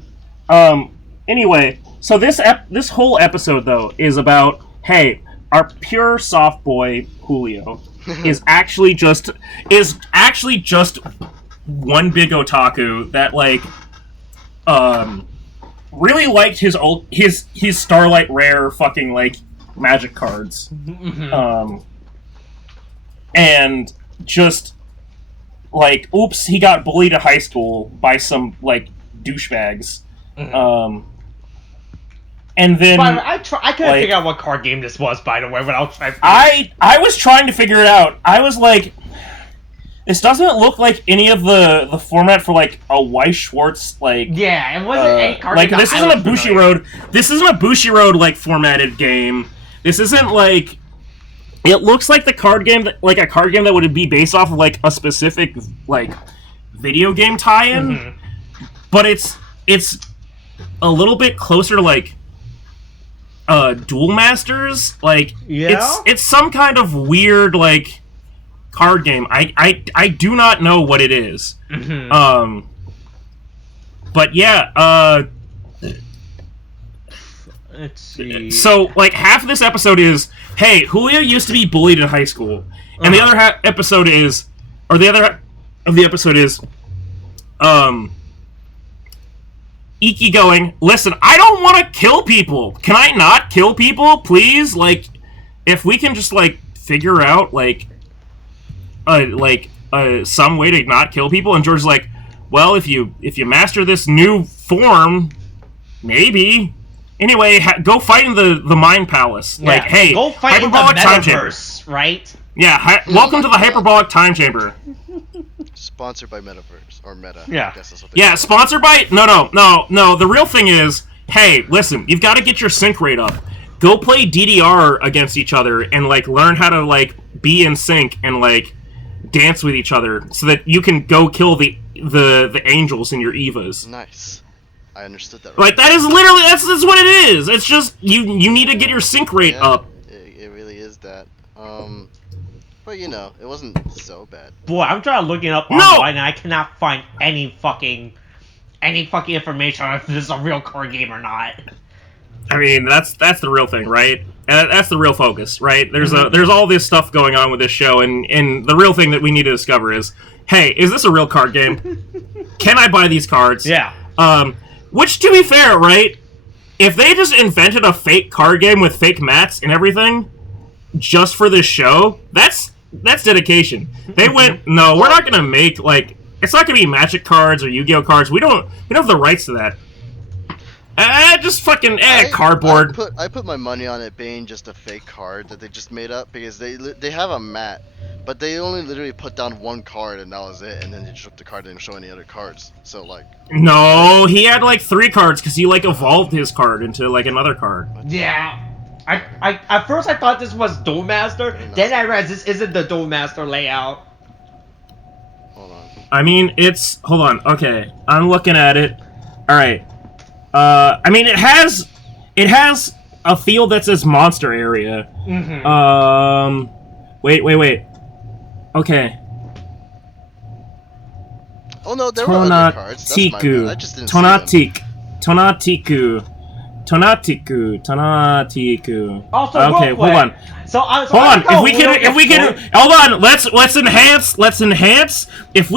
Anyway, so this whole episode though is about, hey, our pure soft boy Julio is actually just one big otaku that like really liked his Starlight Rare fucking like magic cards. And just like, oops, he got bullied at high school by some like douchebags. And then I couldn't figure out what card game this was, by the way, but I'll try. I was trying to figure it out. I was like, this doesn't look like any of the format for like a Weiss Schwartz like. Yeah, it wasn't any card like game. This isn't a Bushiroad. This isn't a Bushiroad like formatted game. This isn't like. It looks like the card game that like a card game that would be based off of like a specific like video game tie-in, but it's a little bit closer to like Duel Masters. Like, yeah? it's some kind of weird, like, card game. I do not know what it is. Mm-hmm. But yeah, let's see. So, like, half of this episode is, hey, Julio used to be bullied in high school. And the other episode is, or the other of the episode is, Iki going, listen, I don't want to kill people. Can I not kill people, please? Like, if we can just, like, figure out, like, some way to not kill people. And George's like, well, if you master this new form, maybe. Anyway, go fight in the Mind Palace. Yeah, like, hey, go fight in the Metaverse, right? Yeah, welcome to the Hyperbolic Time Chamber. Sponsored by Metaverse or Meta. Yeah. I guess that's what they sponsored by no. The real thing is, hey, listen, you've got to get your sync rate up. Go play DDR against each other and like learn how to like be in sync and like dance with each other so that you can go kill the angels in your Evas. Nice. I understood that. Right. Like that is literally that's what it is. It's just you need to get your sync rate up. It really is that. But you know, it wasn't so bad. Boy, I'm trying to look it up online and I cannot find any fucking information on if this is a real card game or not. I mean, that's the real thing, right? That's the real focus, right? There's all this stuff going on with this show, and the real thing that we need to discover is, hey, is this a real card game? Can I buy these cards? Yeah. Which, to be fair, right? If they just invented a fake card game with fake mats and everything, just for this show, that's dedication. They went, no, we're not gonna make like it's not gonna be Magic cards or Yu-Gi-Oh cards. We don't have the rights to that. Just fucking cardboard. I put my money on it being just a fake card that they just made up because they have a mat, but they only literally put down one card and that was it, and then they just ripped the card and didn't show any other cards. So like. No, he had like 3 cards because he like evolved his card into like another card. Yeah. I at first I thought this was Duel Master, then I realized this isn't the Duel Master layout. Hold on. I mean, hold on. Okay, I'm looking at it. All right. I mean, it has a field that says monster area. Mm-hmm. Wait. Okay. Oh no, there were other cards. That's my bad. I just didn't see them. Tonatiku. Also, okay, hold on. Hold on. If we can, hold on. Let's enhance. If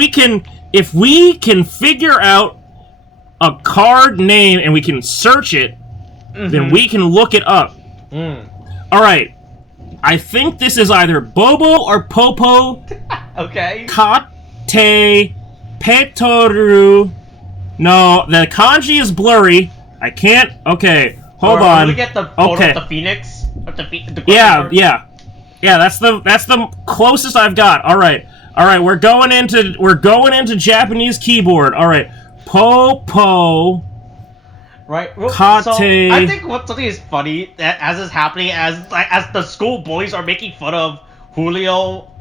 we can figure out a card name and we can search it, then we can look it up. All right. I think this is either Bobo or Popo. Okay. Kate Petoru. No, the kanji is blurry. I can't. Okay, hold on. Look at the photo of the phoenix. Yeah. That's the closest I've got. All right. We're going into Japanese keyboard. All right. Popo. Right. Kate. So I think something is funny that as is happening as the school bullies are making fun of Julio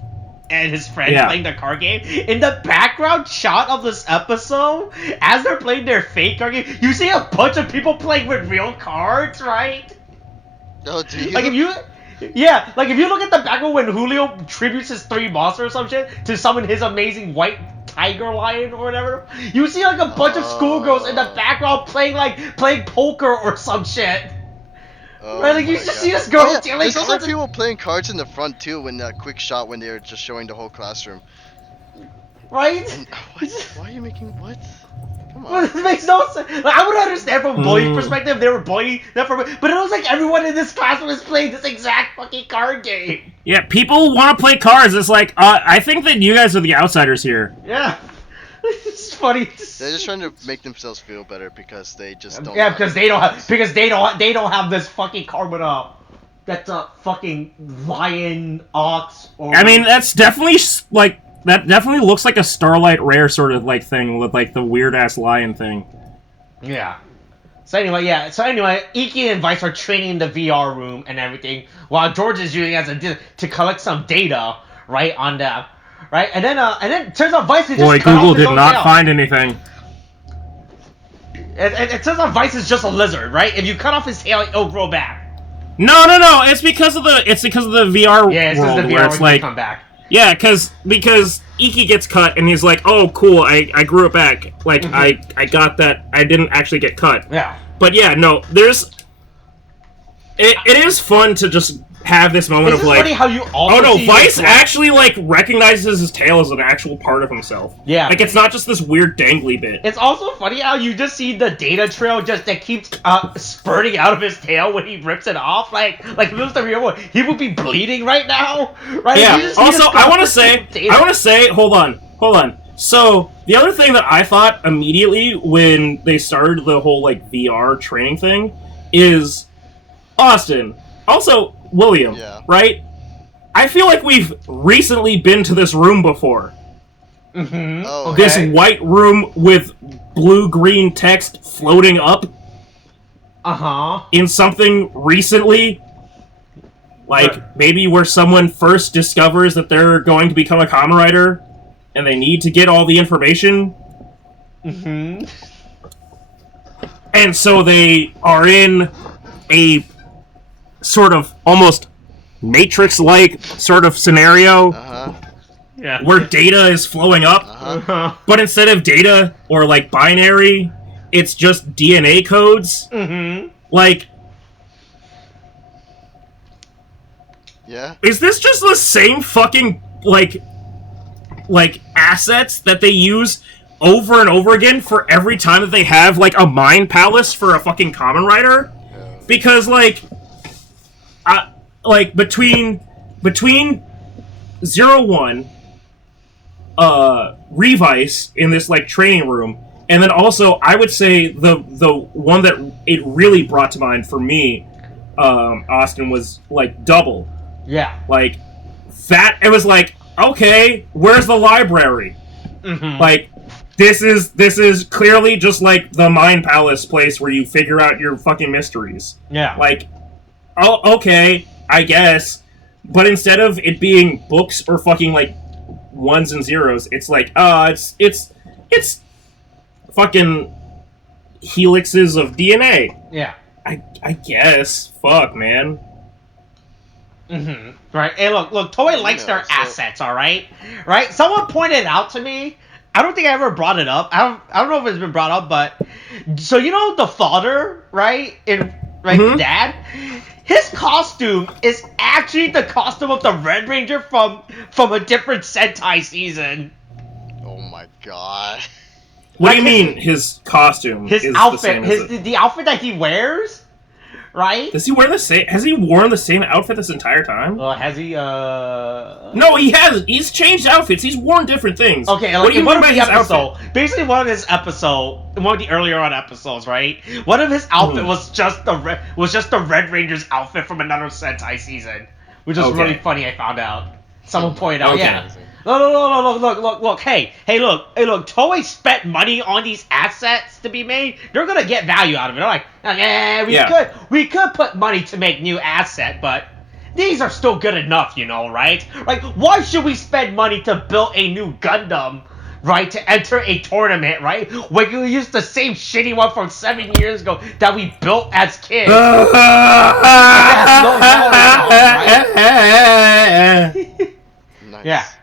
and his friend playing the card game. In the background shot of this episode, as they're playing their fake card game, you see a bunch of people playing with real cards, right? Oh, do you? Like if you look at the background when Julio tributes his 3 monsters or some shit to summon his amazing white tiger lion or whatever, you see like a bunch of schoolgirls in the background playing poker or some shit. Right, like you just see this girl dealing cards. There's also and people playing cards in the front too when that quick shot when they were just showing the whole classroom. Right? And, why are you making what? Come on. Well, it makes no sense. Like, I would understand from a bullying perspective they were bullying them but it was like everyone in this classroom is playing this exact fucking card game. Yeah, people want to play cards. It's like I think that you guys are the outsiders here. Yeah. It's funny. They're just trying to make themselves feel better because they just don't. Yeah, because they don't have this fucking card with that's a fucking lion, ox, or. I mean, that's definitely like that. Definitely looks like a Starlight Rare sort of like thing with like the weird ass lion thing. Yeah. So anyway, Iki and Vice are training in the VR room and everything, while George is using it as to collect some data, right, on the. Right, and then turns out Vice is just Boy, Google did not find anything. It turns out Vice is just a lizard, right? If you cut off his tail, it'll grow back. No. It's because of the VR yeah, it's world the VR where it's like come back. Yeah, because Iki gets cut and he's like, oh, cool, I grew it back. Like, I got that. I didn't actually get cut. Yeah. But yeah, no, it is fun to just have this moment of like, funny how you also oh no, Vice actually like recognizes his tail as an actual part of himself. Yeah. Like, it's not just this weird dangly bit. It's also funny how you just see the data trail that keeps spurting out of his tail when he rips it off. Like if it was the real one, he would be bleeding right now, right? Yeah. Also, I want to say, hold on. So the other thing that I thought immediately when they started the whole like VR training thing is Austin. Also, William, right? I feel like we've recently been to this room before. Mm-hmm. Oh, this white room with blue-green text floating up. In something recently. Like, maybe where someone first discovers that they're going to become a Kamen Rider, and they need to get all the information. Mm-hmm. And so they are in a sort of almost Matrix-like sort of scenario where data is flowing up, but instead of data or like binary, it's just DNA codes. Like, is this just the same fucking like assets that they use over and over again for every time that they have like a mind palace for a fucking Kamen Rider? Because like between 01 Revice in this like training room, and then also I would say the one that it really brought to mind for me, Austin, was like Double. Yeah. Like that, it was like, okay, where's the library? Like this is clearly just like the Mind Palace place where you figure out your fucking mysteries. Yeah. Like, oh, okay, I guess. But instead of it being books or fucking like ones and zeros, it's like, it's fucking helixes of DNA. Yeah. I guess. Fuck, man. Right. Hey, look, Toei likes their assets, alright? Right? Someone pointed out to me, I don't think I ever brought it up. I don't know if it's been brought up, but so you know the father, right? Dad? His costume is actually the costume of the Red Ranger from a different Sentai season. Oh my god. What do you mean his costume? His outfit, the outfit that he wears, right? Does he wear the same? Has he worn the same outfit this entire time? Has he? No, he has. He's changed outfits. He's worn different things. Okay, like what do you mean by his outfit? Basically, one of the earlier on episodes, right? One of his outfit was just the Red Ranger's outfit from another Sentai season, which was really funny. I found out. Someone pointed out, yeah. Look, hey, look, Toei spent money on these assets to be made. They're gonna get value out of it. They're like, we could put money to make new asset, but these are still good enough, you know, right? Like, why should we spend money to build a new Gundam, right, to enter a tournament, right? When you use the same shitty one from 7 years ago that we built as kids. Nice.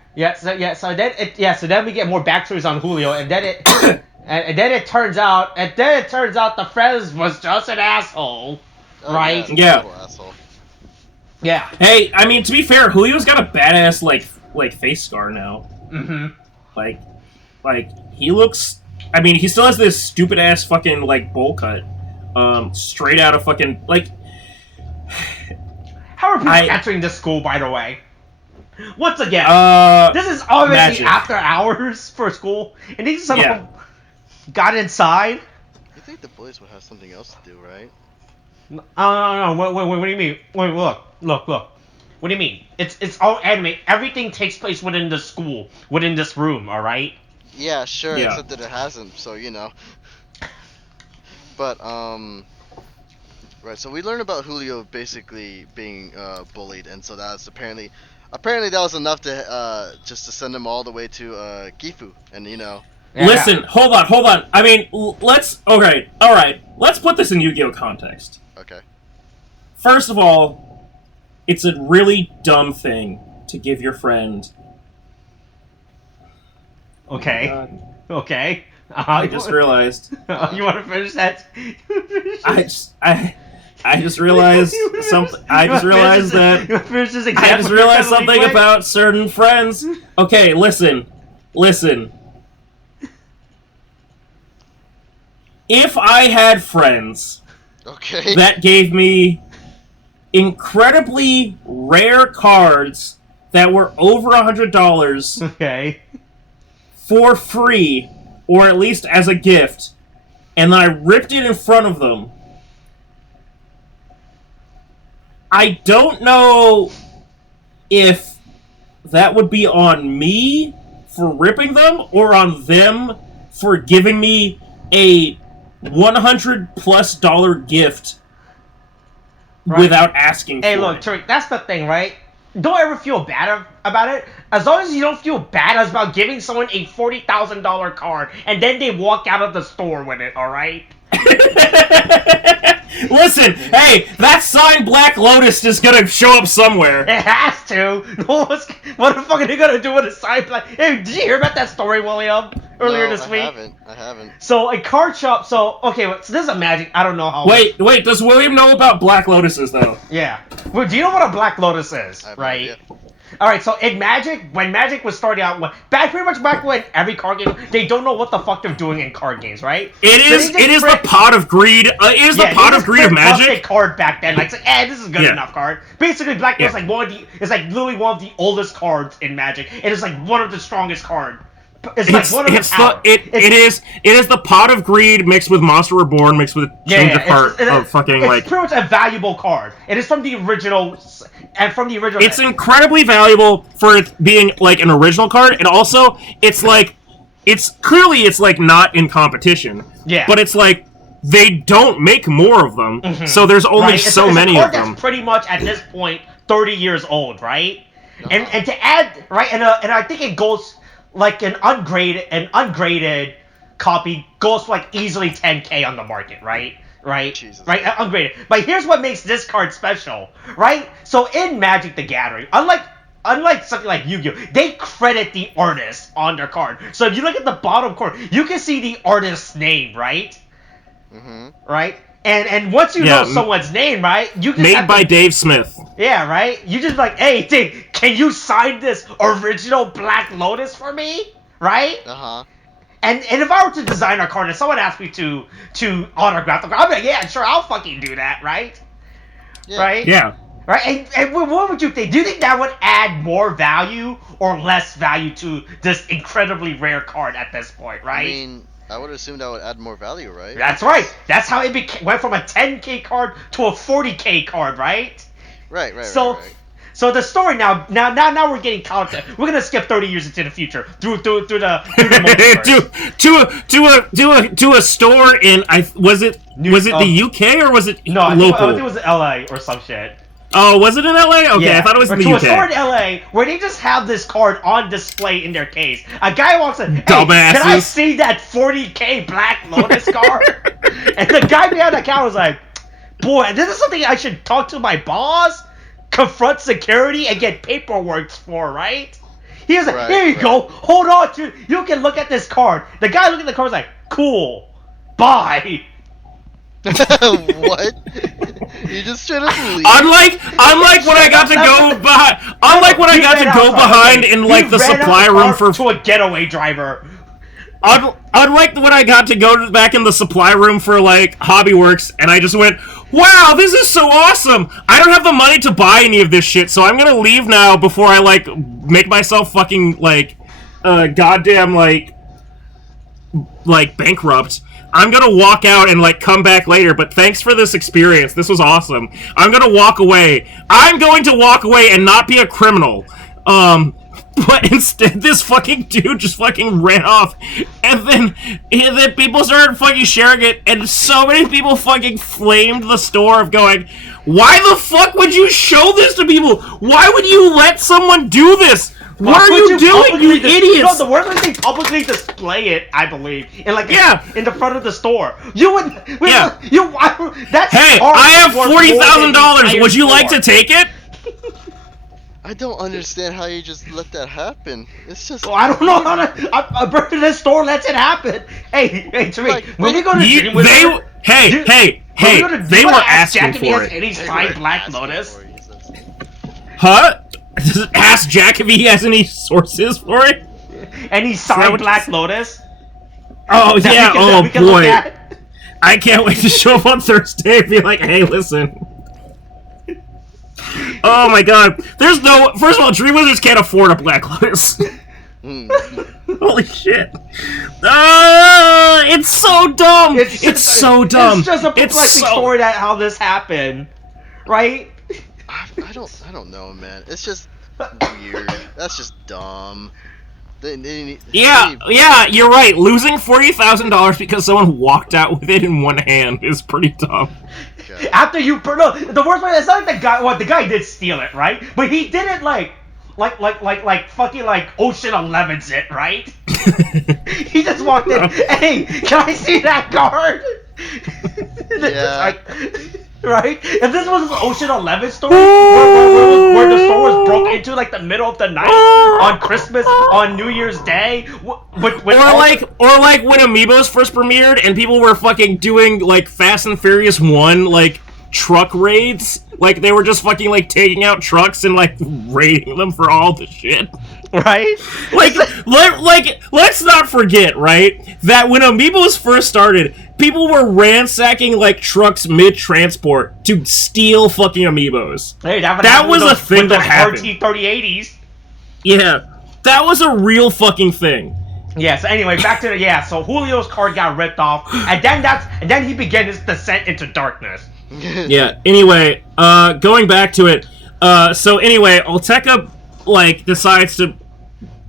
So then we get more backstories on Julio, and then it turns out the Fez was just an asshole, right? Yeah. Hey, I mean, to be fair, Julio's got a badass like face scar now. Like he looks. I mean, he still has this stupid ass fucking like bowl cut, straight out of fucking like. How are people entering this school, by the way? Once again, this is obviously after hours for school, and these somehow got inside. You think the boys would have something else to do, right? No. What do you mean? Wait, look. What do you mean? It's all anime. Everything takes place within the school, within this room. All right. Yeah, sure. Yeah. Except that it hasn't. So you know. But right. So we learned about Julio basically being bullied, and so that's apparently that was enough to just to send him all the way to Gifu, and you know. Yeah. Listen, hold on. I mean, all right. Let's put this in Yu-Gi-Oh context. Okay. First of all, it's a really dumb thing to give your friend. Okay. Oh okay. I just realized. You want to finish that? I just realized something. I just realized something about certain friends. Okay, listen. If I had friends that gave me incredibly rare cards that were over $100 okay. for free, or at least as a gift, and then I ripped it in front of them, I don't know if that would be on me for ripping them or on them for giving me a $100+ gift without asking for it. Hey, look, Tariq, that's the thing, right? Don't ever feel bad about it. As long as you don't feel bad about giving someone a $40,000 card and then they walk out of the store with it, alright? Listen, hey, that signed Black Lotus is gonna show up somewhere. It has to. What the fuck are they gonna do with a signed Black? Hey, did you hear about that story, William? Earlier this week? I haven't. So a card shop. So this is a magic. I don't know how. Wait. Does William know about Black Lotuses though? Yeah. Well, do you know what a Black Lotus is? Right. No, all right. So in Magic, when Magic was starting out, pretty much back when every card game, they don't know what the fuck they're doing in card games, right? It is the pot of greed. It is the pot of greed of Magic. Card back then, like this is good enough card. Basically, Black Lotus is like literally one of the oldest cards in Magic. It is like one of the strongest cards. It is the pot of greed mixed with Monster Reborn mixed with Change of Heart of fucking it's pretty much a valuable card. It is from the original It's incredibly valuable for it being like an original card, and also it's clearly not in competition. Yeah. But it's like they don't make more of them, so there's only so many of them. That's pretty much at this point 30 years old, right? And to add and I think it goes. Like an ungraded copy goes for like easily 10K on the market, right? Jesus. Right, ungraded. But here's what makes this card special, right? So in Magic the Gathering, unlike something like Yu-Gi-Oh, they credit the artist on their card. So if you look at the bottom corner, you can see the artist's name, right? Right? And once you know someone's name, right, you just by Dave Smith. Yeah, right? You just like, hey, Dave, can you sign this original Black Lotus for me? Right? And if I were to design a card and someone asked me to autograph the card, I'd be like, yeah, sure, I'll fucking do that, right? Yeah. Right? Yeah. Right? And what would you think? Do you think that would add more value or less value to this incredibly rare card at this point, right? I mean, I would assume that would add more value, right? That's right. That's how it went from a 10K card to a 40K card, right? Right. So the story now we're getting content. We're gonna skip 30 years into the future through the to a store in was it the UK or was it local? I think it was LA or some shit. Oh, was it in LA? Okay, yeah. I thought it was in the UK. To a store in LA where they just have this card on display in their case. A guy walks in, hey, dumbasses. Can I see that 40K Black Lotus card? And the guy behind the counter was like, boy, this is something I should talk to my boss, confront security, and get paperwork for, right? He was like, here you go, hold on to, you can look at this card. The guy looking at the card was like, cool, bye. What? You just straight up leave. Unlike when I got to go behind. Unlike when I got to go behind in like the supply room to a getaway driver. Unlike when I got to go back in the supply room for like Hobbyworks, and I just went, wow, this is so awesome. I don't have the money to buy any of this shit, so I'm gonna leave now before I like make myself fucking like goddamn like bankrupt. I'm gonna walk out and like come back later, but thanks for this experience. This was awesome. I'm gonna walk away. I'm going to walk away and not be a criminal. But instead this fucking dude just fucking ran off. And then people started fucking sharing it, and so many people fucking flamed the store of going, why the fuck would you show this to people? Why would you let someone do this? What are you doing, you idiots? No, the worst is they publicly display it, I believe, in in the front of the store. You would, that's hey, I have $40,000. Would you like to take it? I don't understand how you just let that happen. It's just. Well, I don't know how to. A bird in this store lets it happen. Hey, Tariq, when you go to Dream with they were asking for it. Any signed Black Lotus? Huh? Ask Jack if he has any sources for it. Any signed Black Lotus? Oh yeah. Oh boy. I can't wait to show up on Thursday and be like, hey, listen. Oh my god. There's no... First of all, Dream Wizards can't afford a Black Lotus. Holy shit. It's so dumb. It's so dumb. It's just a perplexing story that how this happened. Right? I don't know, man. It's just weird. That's just dumb. Yeah, you're right. Losing $40,000 because someone walked out with it in one hand is pretty dumb. God. After you, no, the worst part is not like the guy. Well, the guy did steal it, right? But he did it like fucking like Ocean 11's it, right? He just walked in. Hey, can I see that card? Yeah. Right? If this was an Ocean 11 story, where the store was broke into like the middle of the night on Christmas, on New Year's Day, or like when Amiibos first premiered and people were fucking doing like Fast and Furious 1 like truck raids, like they were just fucking like taking out trucks and like raiding them for all the shit. Right? Let's not forget, right, that when Amiibos first started, people were ransacking like trucks mid-transport to steal fucking Amiibos. Hey, that was a thing that happened. RT-3080s. Yeah, that was a real fucking thing. Yeah. So anyway, back to so Julio's card got ripped off, and then he began his descent into darkness. Yeah. Anyway, going back to it. So anyway, Olteca like decides to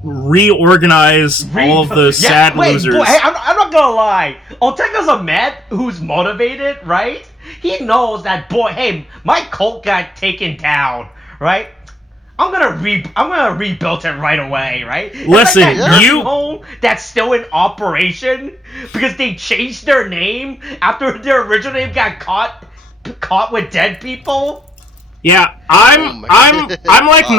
reorganize all of the sad losers. Boy, hey, I'm not gonna lie. Olteca's a man who's motivated, right? He knows that, boy, hey, my cult got taken down, right? I'm gonna rebuild it right away, right? Listen, like that home that's still in operation because they changed their name after their original name got caught with dead people. Yeah, I'm like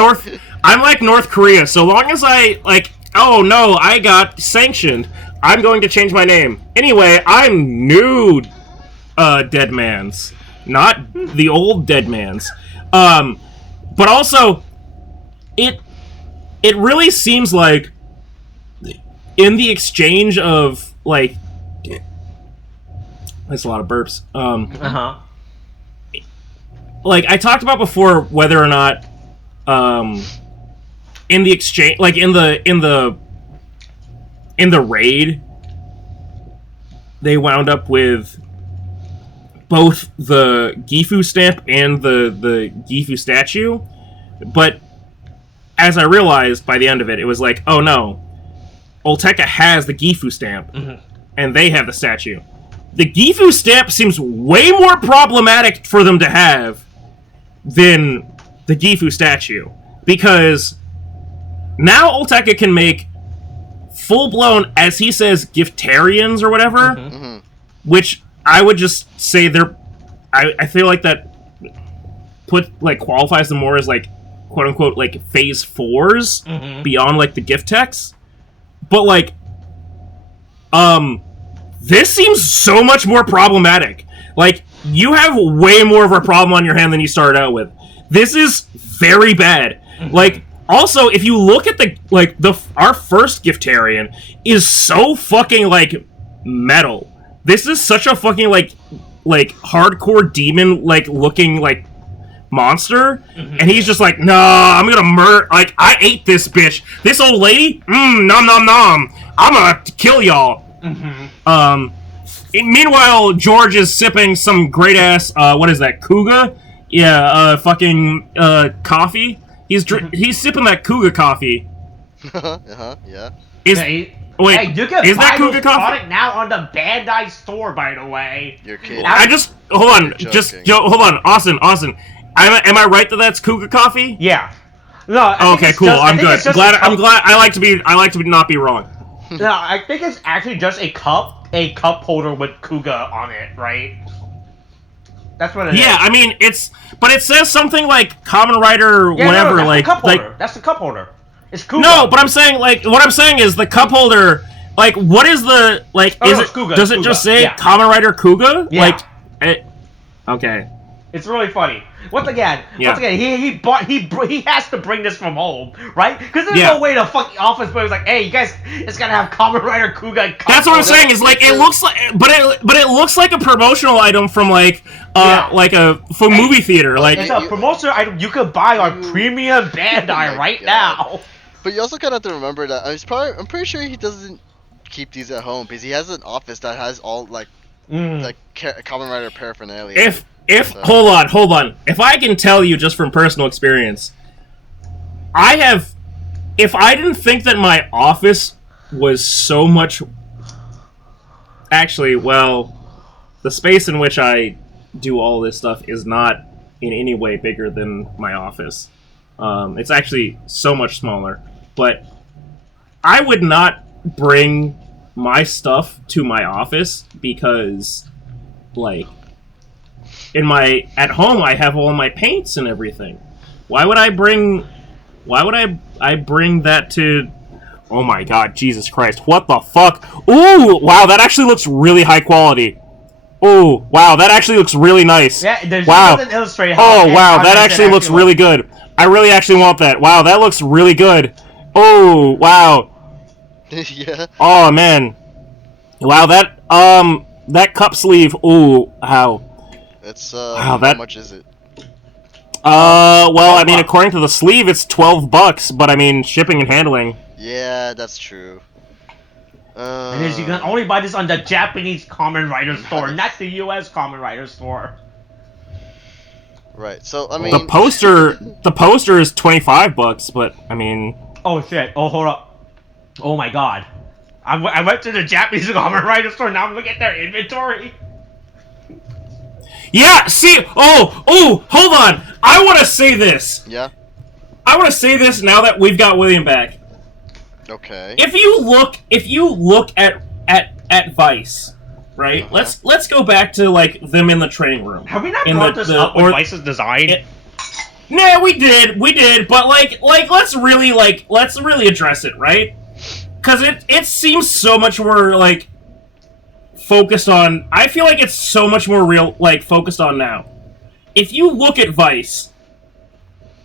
North Korea. So long as I I got sanctioned, I'm going to change my name. Anyway, I'm new Dead Man's, not the old Dead Man's. But also it really seems like in the exchange of like that's a lot of burps. Like I talked about before, whether or not in the exchange, like in the raid, they wound up with both the Gifu stamp and the Gifu statue, but as I realized by the end of it, it was like, oh no, Olteca has the Gifu stamp, and they have the statue. The Gifu stamp seems way more problematic for them to have than the Gifu statue, because now Olteca can make full-blown, as he says, giftarians or whatever, which I would just say I feel like that qualifies them more as like quote-unquote like phase 4s beyond like the gift techs. But like this seems so much more problematic. Like, you have way more of a problem on your hand than you started out with. This is very bad. Like, also, if you look at our first giftarian is so fucking like metal. This is such a fucking like hardcore demon like looking like monster, and he's just like, nah, I'm gonna murder. Like, I ate this bitch. This old lady, nom nom nom. I'm gonna kill y'all. Meanwhile, George is sipping some great ass. What is that? Kuga? Yeah. Fucking coffee. He's sipping that Kuga coffee. Yeah. Wait, hey, you can buy that product now on the Bandai store, by the way. You're kidding. Hold on, Austin. Am I right that that's Kuga coffee? Yeah. No. Okay, cool. I'm good. I'm glad. I like to be not be wrong. No, I think it's actually just a cup holder with Kuga on it, right? That's what it is. Yeah, I mean but it says something like Kamen Rider whatever. No, that's the cup holder. That's the cup holder. It's Kuga. No, but I'm saying what I'm saying is the cup holder. Like, what is the Kuga. Does it just say Kamen Rider Kuga? Yeah. Okay. It's really funny. Once again, he has to bring this from home, right? Because there's no way the fucking office boy was like, "Hey, you guys, it's gotta have Kamen Rider Kuga." That's what I'm saying. Is like it looks like, but it looks like a promotional item from like a movie theater. Like it's a promotional item you could buy on Premium Bandai right now. But you also kind of have to remember that I'm pretty sure he doesn't keep these at home because he has an office that has all like Kamen Rider paraphernalia. Hold on. If I can tell you just from personal experience, if I didn't think that my office was so much... Actually, well, the space in which I do all this stuff is not in any way bigger than my office. It's actually so much smaller. But I would not bring my stuff to my office because, like... At home I have all my paints and everything. Why would I bring that to... Oh my god, Jesus Christ. What the fuck? Ooh, wow, that actually looks really high quality. Ooh, wow, that actually looks really nice. Yeah, there's doesn't illustrate how that actually looks really good. I really actually want that. Wow, that looks really good. Oh, wow. Yeah. Oh man. Wow, that cup sleeve. Ooh, how. It's how much is it? Well, I mean, according to the sleeve, it's $12, but I mean, shipping and handling. Yeah, that's true. And you can only buy this on the Japanese Kamen Rider store, not the U.S. Kamen Rider store. Right. So I mean, the poster is $25, but I mean. Oh shit! Oh, hold up! Oh my god! I went to the Japanese Kamen Rider store. Now I'm looking at their inventory. Yeah, see, hold on. I want to say this. Yeah? I want to say this now that we've got William back. Okay. If you look at Vice, right? Let's go back to like them in the training room. Have we not brought this up with Vice's design? Nah, we did, but like let's really address it, right? Cuz it seems so much more like focused on... I feel like it's so much more real, like, focused on now. If you look at Vice...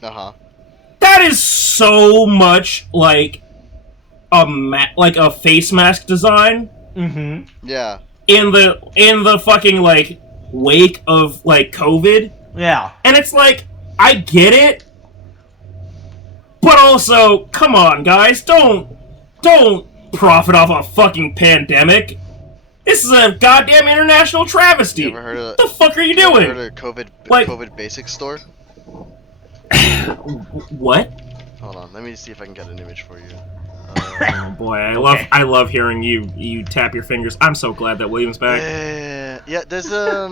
That is so much, like, a face mask design. Mm-hmm. Yeah. In the fucking, like, wake of, like, COVID. Yeah. And it's like, I get it. But also, come on, guys, don't profit off a fucking pandemic. This is a goddamn international travesty. You ever heard of, what the fuck are you doing? Ever heard of COVID Basic Store? What? Hold on, let me see if I can get an image for you. Oh boy, I love hearing you tap your fingers. I'm so glad that William's back. Yeah, there's a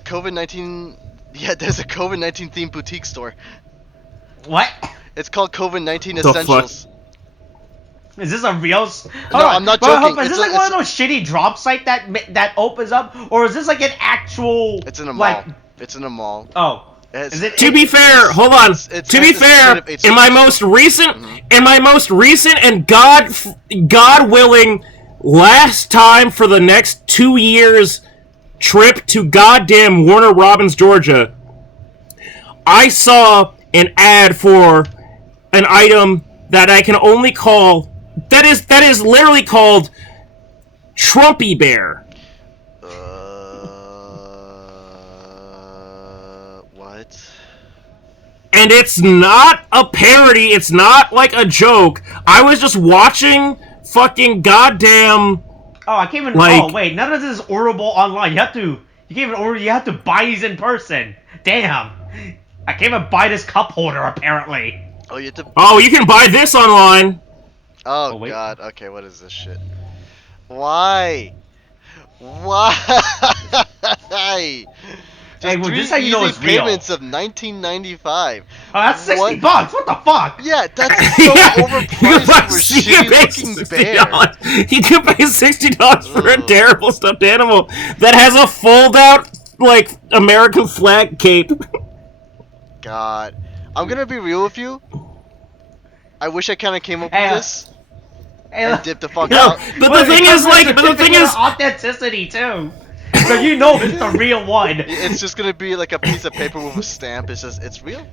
COVID-19 themed boutique store. What? It's called COVID-19 Essentials. Fuck? Is this a real? I'm not joking. Is this like one of those shitty drop sites that opens up, or is this like an actual? It's in a mall. It's in a mall. Oh. To be fair, hold on. To be fair, in my most recent and God willing last time for the next 2 years trip to goddamn Warner Robins, Georgia, I saw an ad for an item that I can only call that is literally called Trumpy Bear. What? And it's not a parody, it's not like a joke. I was just watching fucking goddamn... Oh, I can't even... oh, wait, none of this is orderable online. You have to buy these in person. Damn. I can't even buy this cup holder, apparently. Oh, you have to... Oh, you can buy this online. Oh god, okay, what is this shit? Why? Hey, well, three this is how you know easy it's real. payments of $19.95. Oh, that's $60. What the fuck? Yeah, that's so overpriced for a shitty looking bear. You can pay $60 for a terrible stuffed animal that has a fold out like American flag cape. God, I'm gonna be real with you. I wish I kind of came up with this and dipped the fuck out. But the thing is, authenticity too. So you know it's the real one. It's just gonna be like a piece of paper with a stamp. It's just, it's real.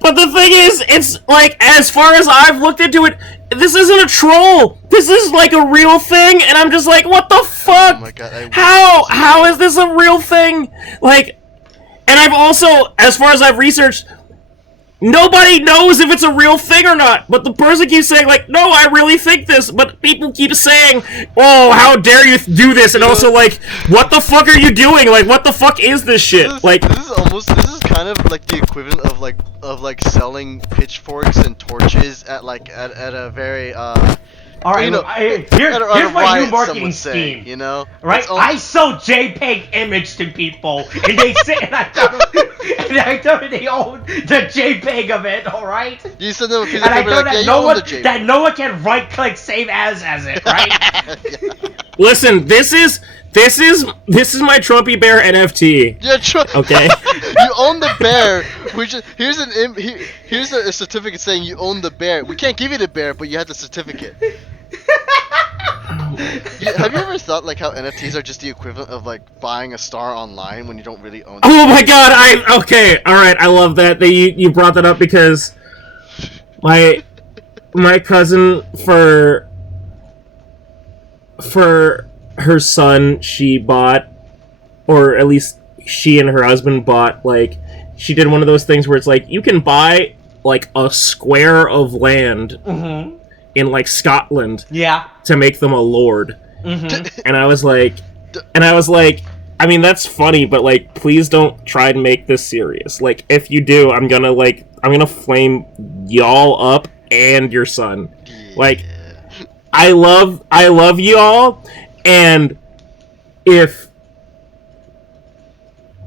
But the thing is, it's like, as far as I've looked into it, this isn't a troll. This is like a real thing, and I'm just like, what the fuck? Oh my God, how is this a real thing? Like, and I've also, as far as I've researched, nobody knows if it's a real thing or not, but the person keeps saying, like, no, I really think this, but people keep saying, oh, how dare you do this, and also, like, what the fuck are you doing? Like, what the fuck is this shit? This is kind of like the equivalent of selling pitchforks and torches at a very all right, here's my new marketing scheme. You know, right? I sell JPEG image to people, and they say, and I tell them they own the JPEG of it. All right. You send them a piece of paper, and I tell like, that no one can right-click save as it, right? Listen, this is my Trumpy Bear NFT. Yeah, okay. You own the bear. Here's a certificate saying you own the bear. We can't give you the bear, but you have the certificate. Have you ever thought like how NFTs are just the equivalent of like buying a star online when you don't really own it? Oh my God! Okay, all right. I love that you brought that up because my cousin for her son, she bought, or at least she and her husband bought, like, she did one of those things where it's like, you can buy, like, a square of land in, like, Scotland to make them a lord. And I was like, I mean, that's funny, but, like, please don't try and make this serious. Like, if you do, I'm gonna flame y'all up and your son. Like, I love y'all, and if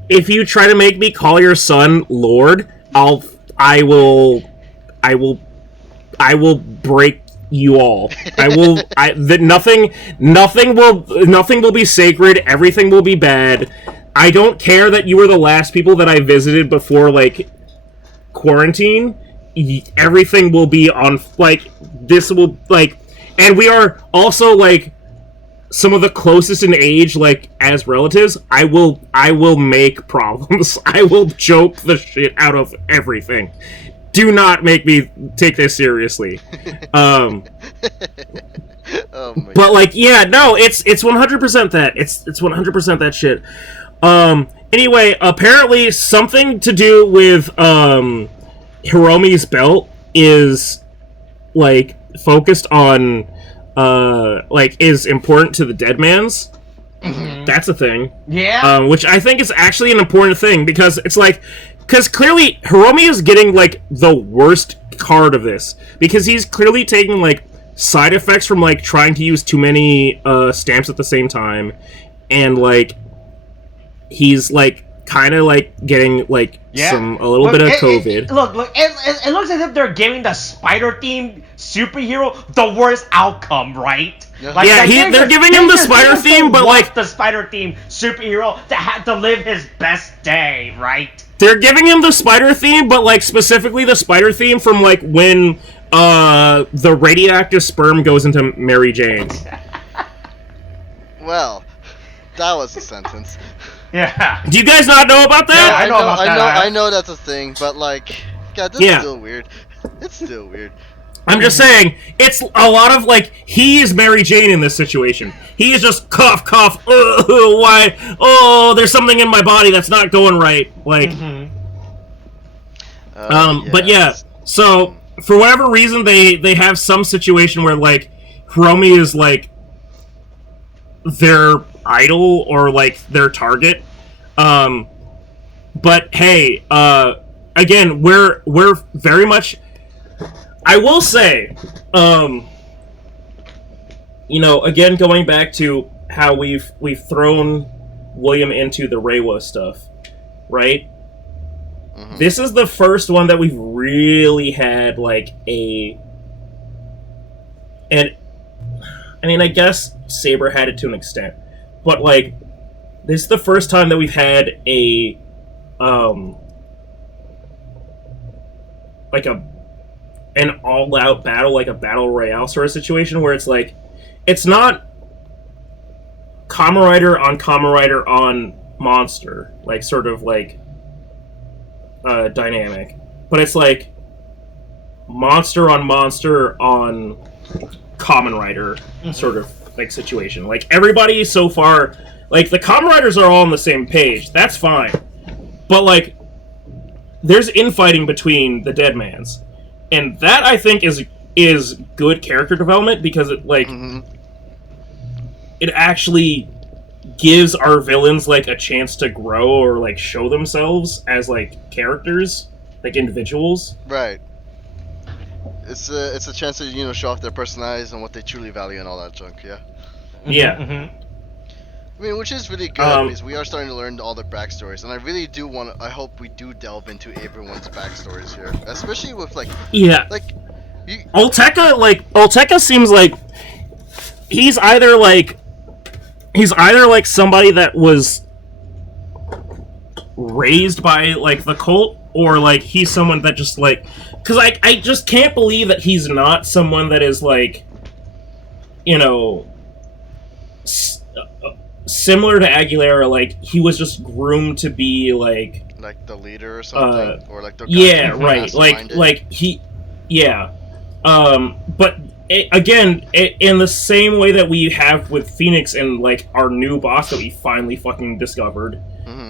you try to make me call your son Lord, I will break you all. Nothing will be sacred. Everything will be bad. I don't care that you were the last people that I visited before, like, quarantine. Everything will be on, like, this will, like, and we are also, like, some of the closest in age, like, as relatives. I will make problems. I will joke the shit out of everything. Do not make me take this seriously. Oh my but, like, yeah, no, it's 100% that. It's 100% that shit. Anyway, apparently something to do with, Hiromi's belt is, like, focused on, like, is important to the dead man's. That's a thing. Yeah. Which I think is actually an important thing, because it's like, because clearly Hiromi is getting, like, the worst card of this, because he's clearly taking, like, side effects from, like, trying to use too many stamps at the same time, and, like, he's, like, kind of, like, getting, like, a little bit of COVID. It looks as if they're giving the spider-themed superhero the worst outcome, right? Like, they're giving him the spider theme, but, like, the spider-themed superhero that had to live his best day, right? They're giving him the spider theme, but, like, specifically the spider theme from, like, when the radioactive sperm goes into Mary Jane. Well, that was a sentence. Yeah. Do you guys not know about that? Yeah, I know about that. I know that's a thing, but, like, God, this is still weird. It's still weird. I'm just saying, it's a lot of, like, he is Mary Jane in this situation. He is just cough, why? Oh, there's something in my body that's not going right. Like, but yeah, so, for whatever reason, they have some situation where, like, Hiromi is, like, their idol or, like, their target. But hey, again, we're very much, I will say, you know, again, going back to how we've thrown William into the Reiwa stuff. right? This is the first one that we've really had, like, and, I mean, I guess Saber had it to an extent, but, like, this is the first time that we've had like an all-out battle, like a battle royale sort of situation, where it's, like, it's not Kamen Rider on monster, like, sort of, like, dynamic, but it's like monster on Kamen Rider sort of like situation. Like everybody so far, like the Kamen Riders are all on the same page. That's fine, but like there's infighting between the Deadmans, and that I think is good character development because it like it actually gives our villains like a chance to grow or like show themselves as like characters, like individuals. Right. It's a chance to show off their personalities and what they truly value and all that junk. Yeah. Yeah. I mean, which is really good because we are starting to learn all the backstories, and I really do I hope we do delve into everyone's backstories here, especially with like. Yeah. Like. Olteka seems like he's either like somebody that was raised by like the cult, or like he's someone that just like, because I just can't believe that he's not someone that is like, similar to Aguilera, like he was just groomed to be like the leader or something, or like the guy yeah, right, like he, yeah, but. Again, in the same way that we have with Phoenix and, like, our new boss that we finally fucking discovered,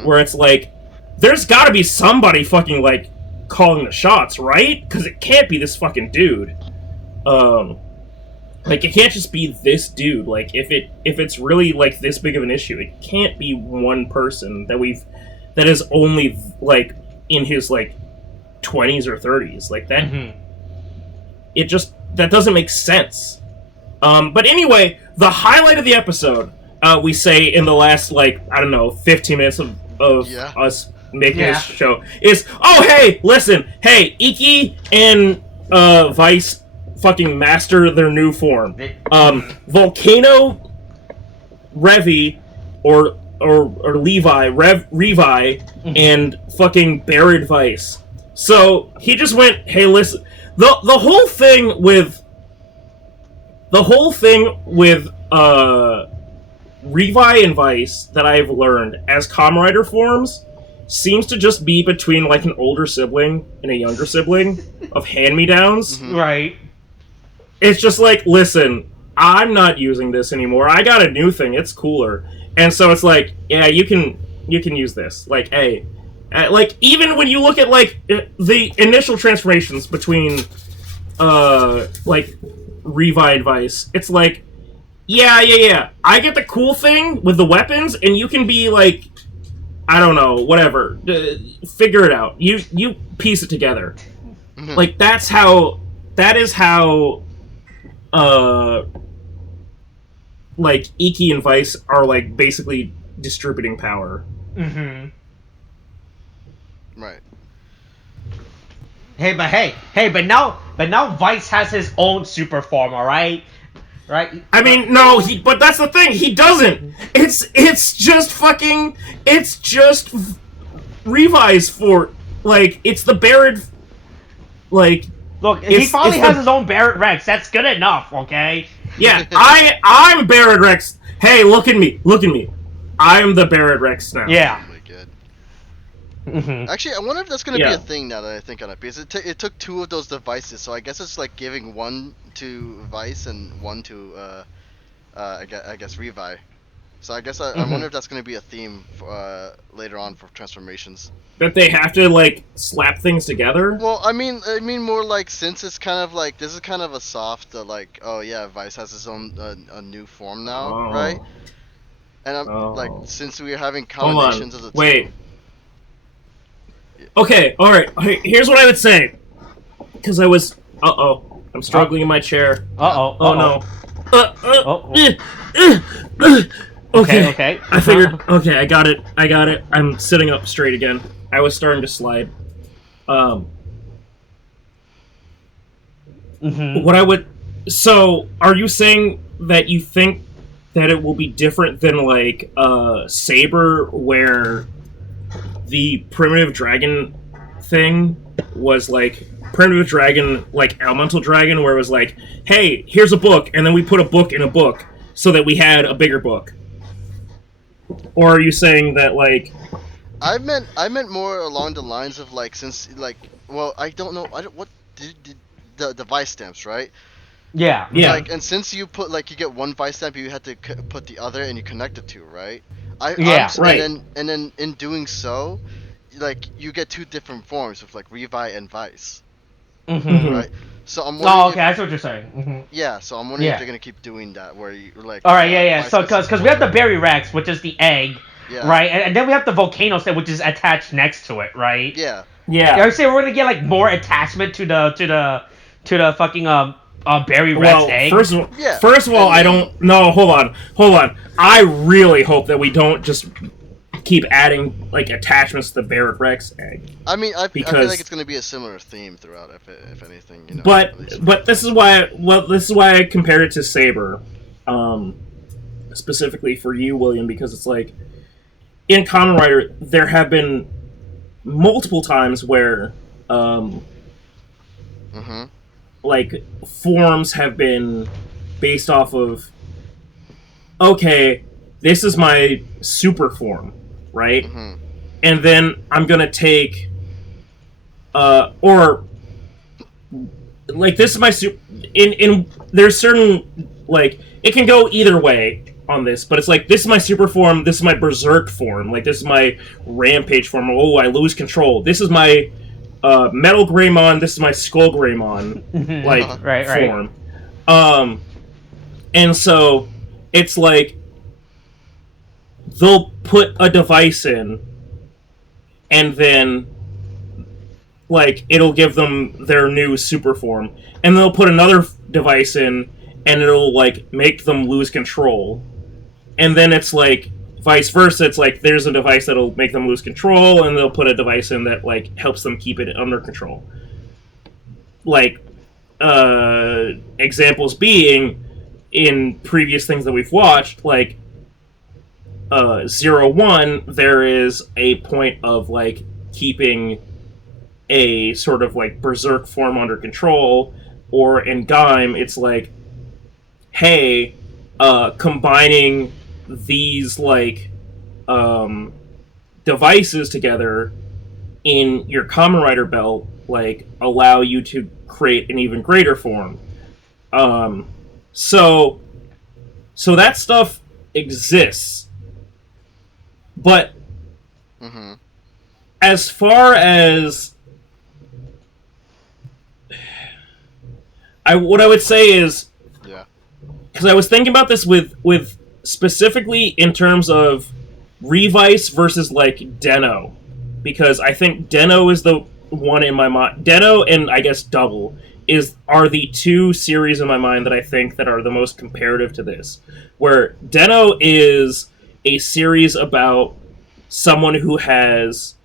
where it's like, there's gotta be somebody fucking, like, calling the shots, right? Because it can't be this fucking dude. Like, it can't just be this dude. Like, if it's really, like, this big of an issue, it can't be one person that is only, like, in his, like, 20s or 30s. Like, that... That doesn't make sense. But anyway, the highlight of the episode, we say in the last, like, I don't know, 15 minutes of us making this show, is, oh, hey, listen, hey, Iki and Vice fucking master their new form. Volcano, Revi, or Levi, Revi, and fucking Buried Vice. So, he just went, hey, listen... The whole thing with Revi and Vice that I've learned as Kamen Rider forms seems to just be between like an older sibling and a younger sibling of hand-me-downs. Right. It's just like, listen, I'm not using this anymore. I got a new thing. It's cooler. And so it's like, yeah, you can use this. Like, hey. Like, even when you look at, like, the initial transformations between, like, Revi and Vice, it's like, yeah, I get the cool thing with the weapons, and you can be, like, I don't know, whatever, figure it out. You piece it together. Like, that is how, like, Iki and Vice are, like, basically distributing power. Right. But now Vice has his own super form, alright? Right? I mean, no, but that's the thing, he doesn't! It's just Revi's for, like, it's the Barrett, like... Look, he finally has his own Barrett Rex, that's good enough, okay? Yeah, I'm Barrett Rex! Hey, look at me! I'm the Barrett Rex now. Yeah. Actually, I wonder if that's going to be a thing now that I think on it, because it took two of those devices, so I guess it's like giving one to Vice and one to, I guess Revi. So I guess I wonder if that's going to be a theme for, later on for transformations. That they have to, like, slap things together? Well, I mean more like, since it's kind of like, this is kind of a soft, like, oh yeah, Vice has his own, a new form now, right? And I'm, like, since we're having combinations of the two... Wait. Okay, alright, here's what I would say. Because I was... I'm struggling in my chair. Oh no. Okay. I figured. Okay, I got it. I'm sitting up straight again. I was starting to slide. What I would. So, are you saying that you think that it will be different than like Saber, where the primitive dragon thing was like primitive dragon, like elemental dragon, where it was like, hey, here's a book, and then we put a book in a book so that we had a bigger book? Or are you saying that like? I meant more along the lines of like, since like, well, I don't know, what did the vice stamps, right? Yeah. Like, and since you put like, you get one vice stamp, you had to put the other, and you connect the two, right? Right. And then in doing so, like, you get two different forms of like revi and vice. Right. So I'm wondering. Oh, okay, I see what you're saying. Yeah. So I'm wondering if they're gonna keep doing that, where you like. All right, yeah. So because we have the Berry Rex, which is the egg, right, and then we have the Volcano Stem, which is attached next to it, right? Yeah. I would say we're gonna get like more attachment to the fucking Berry Rex egg. First of all, I don't. No, hold on. I really hope that we don't just keep adding like attachments to the Berry Rex egg. I mean, I feel like it's gonna be a similar theme throughout, if anything, you know. But this is why. Well, this is why I compared it to Saber, specifically for you, William, because it's like in Kamen Rider there have been multiple times where like forms have been based off of, okay, this is my super form, right? And then I'm gonna take or like this is my super in there's certain, like, it can go either way on this, but it's like, this is my super form, this is my berserk form, like this is my rampage form, oh, I lose control, this is my Metal Greymon, this is my Skull Greymon, like, form. And so it's like they'll put a device in, and then like it'll give them their new super form, and they'll put another device in, and it'll like make them lose control, and then it's like vice versa. It's like there's a device that'll make them lose control, and they'll put a device in that like helps them keep it under control. Like examples being in previous things that we've watched, like 0-1, there is a point of like keeping a sort of like berserk form under control, or in Gaim it's like, hey, combining these like devices together in your Kamen Rider belt like allow you to create an even greater form. So that stuff exists, but as far as what I would say is, because I was thinking about this with specifically in terms of Revice versus like Deno, because I think Deno is the one in my mind. Deno and I guess Double are the two series in my mind that I think that are the most comparative to this, where Deno is a series about someone who has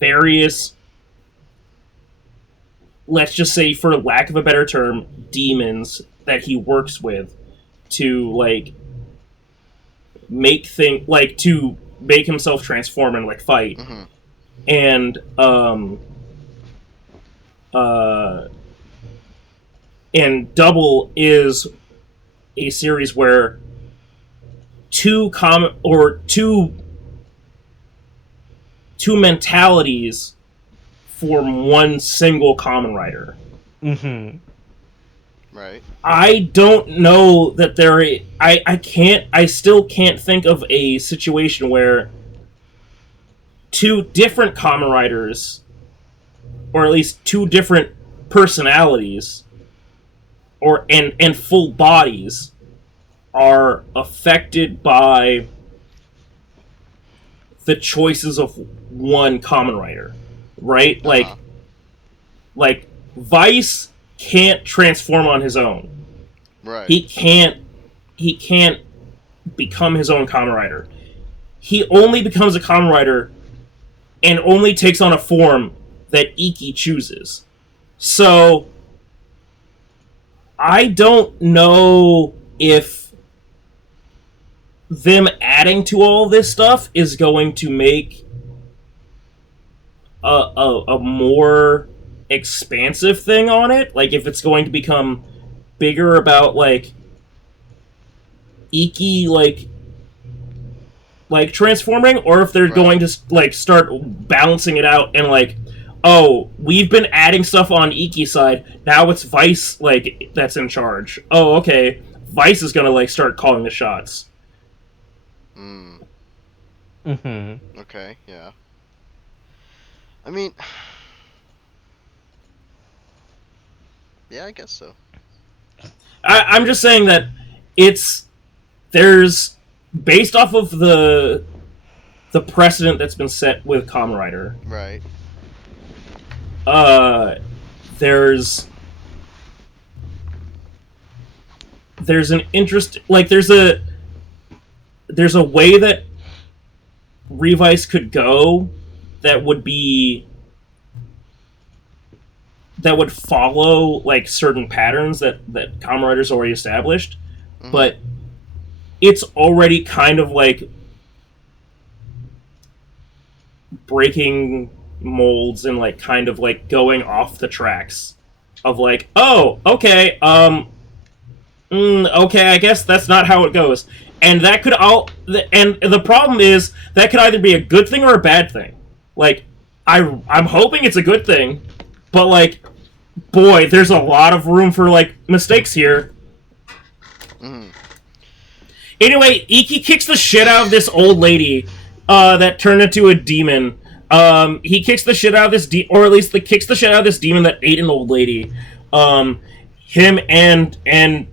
various, let's just say, for lack of a better term, demons that he works with to like make to make himself transform and like fight. And Double is a series where two mentalities form one single Kamen Rider. Right. I don't know that I still can't think of a situation where two different Kamen Riders, or at least two different personalities, and full bodies, are affected by the choices of one Kamen Rider, right? Like Vice can't transform on his own. Right. He can't become his own Kamen Rider. He only becomes a Kamen Rider and only takes on a form that Iki chooses. So, I don't know if them adding to all this stuff is going to make a more expansive thing on it. Like, if it's going to become bigger about, like, Iki, like transforming, or if they're going to, like, start balancing it out and, like, oh, we've been adding stuff on Iki's side, now it's Vice, like, that's in charge. Oh, okay, Vice is gonna, like, start calling the shots. Okay, yeah. I mean... yeah, I guess so. I'm just saying that there's... based off of the precedent that's been set with Kamen Rider. Right. There's an interest, like, there's a way that Revice could go that would follow, like, certain patterns that Kamen Rider's already established, but it's already kind of, like, breaking molds and, like, kind of, like, going off the tracks of, like, oh, okay, okay, I guess that's not how it goes. And that could and the problem is, that could either be a good thing or a bad thing. Like, I'm hoping it's a good thing, but, like, boy, there's a lot of room for, like, mistakes here. Anyway, Iki kicks the shit out of this old lady that turned into a demon. He kicks the shit out of this or at least kicks the shit out of this demon that ate an old lady. Him and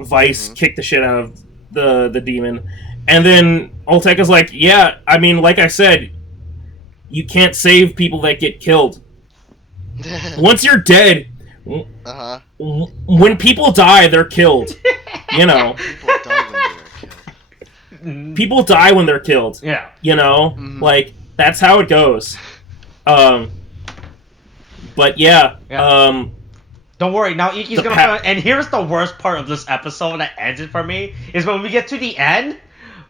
Vice kick the shit out of the demon. And then Olteka's like, yeah, I mean, like I said, you can't save people that get killed. Once you're dead, when people die, they're killed. You know. People die when they're killed. Yeah. You know? Like, that's how it goes. But yeah. Don't worry, now Iki's gonna and here's the worst part of this episode that ends it for me, is when we get to the end,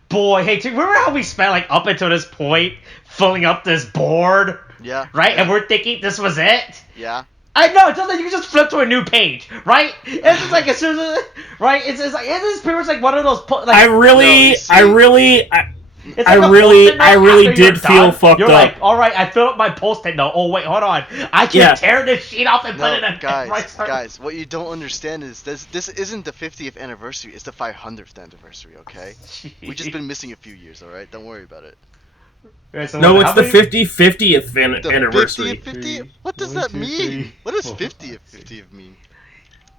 boy, hey, remember how we spent, like, up until this point filling up this board? Yeah. Right? Yeah. And we're thinking this was it? Yeah. I know, it's just like you can just flip to a new page, right? It's just like as soon as right, it's like it is pretty much like one of those like I really did feel fucked You're up. like, all right, I filled up my post-it note. Oh wait, hold on, I can tear this sheet off and put it in. Guys, what you don't understand is this isn't the 50th anniversary; it's the 500th anniversary. Okay, we've just been missing a few years. All right, don't worry about it. Right, so no, it's the 50th anniversary. 50th? What does that mean? What does 50th mean?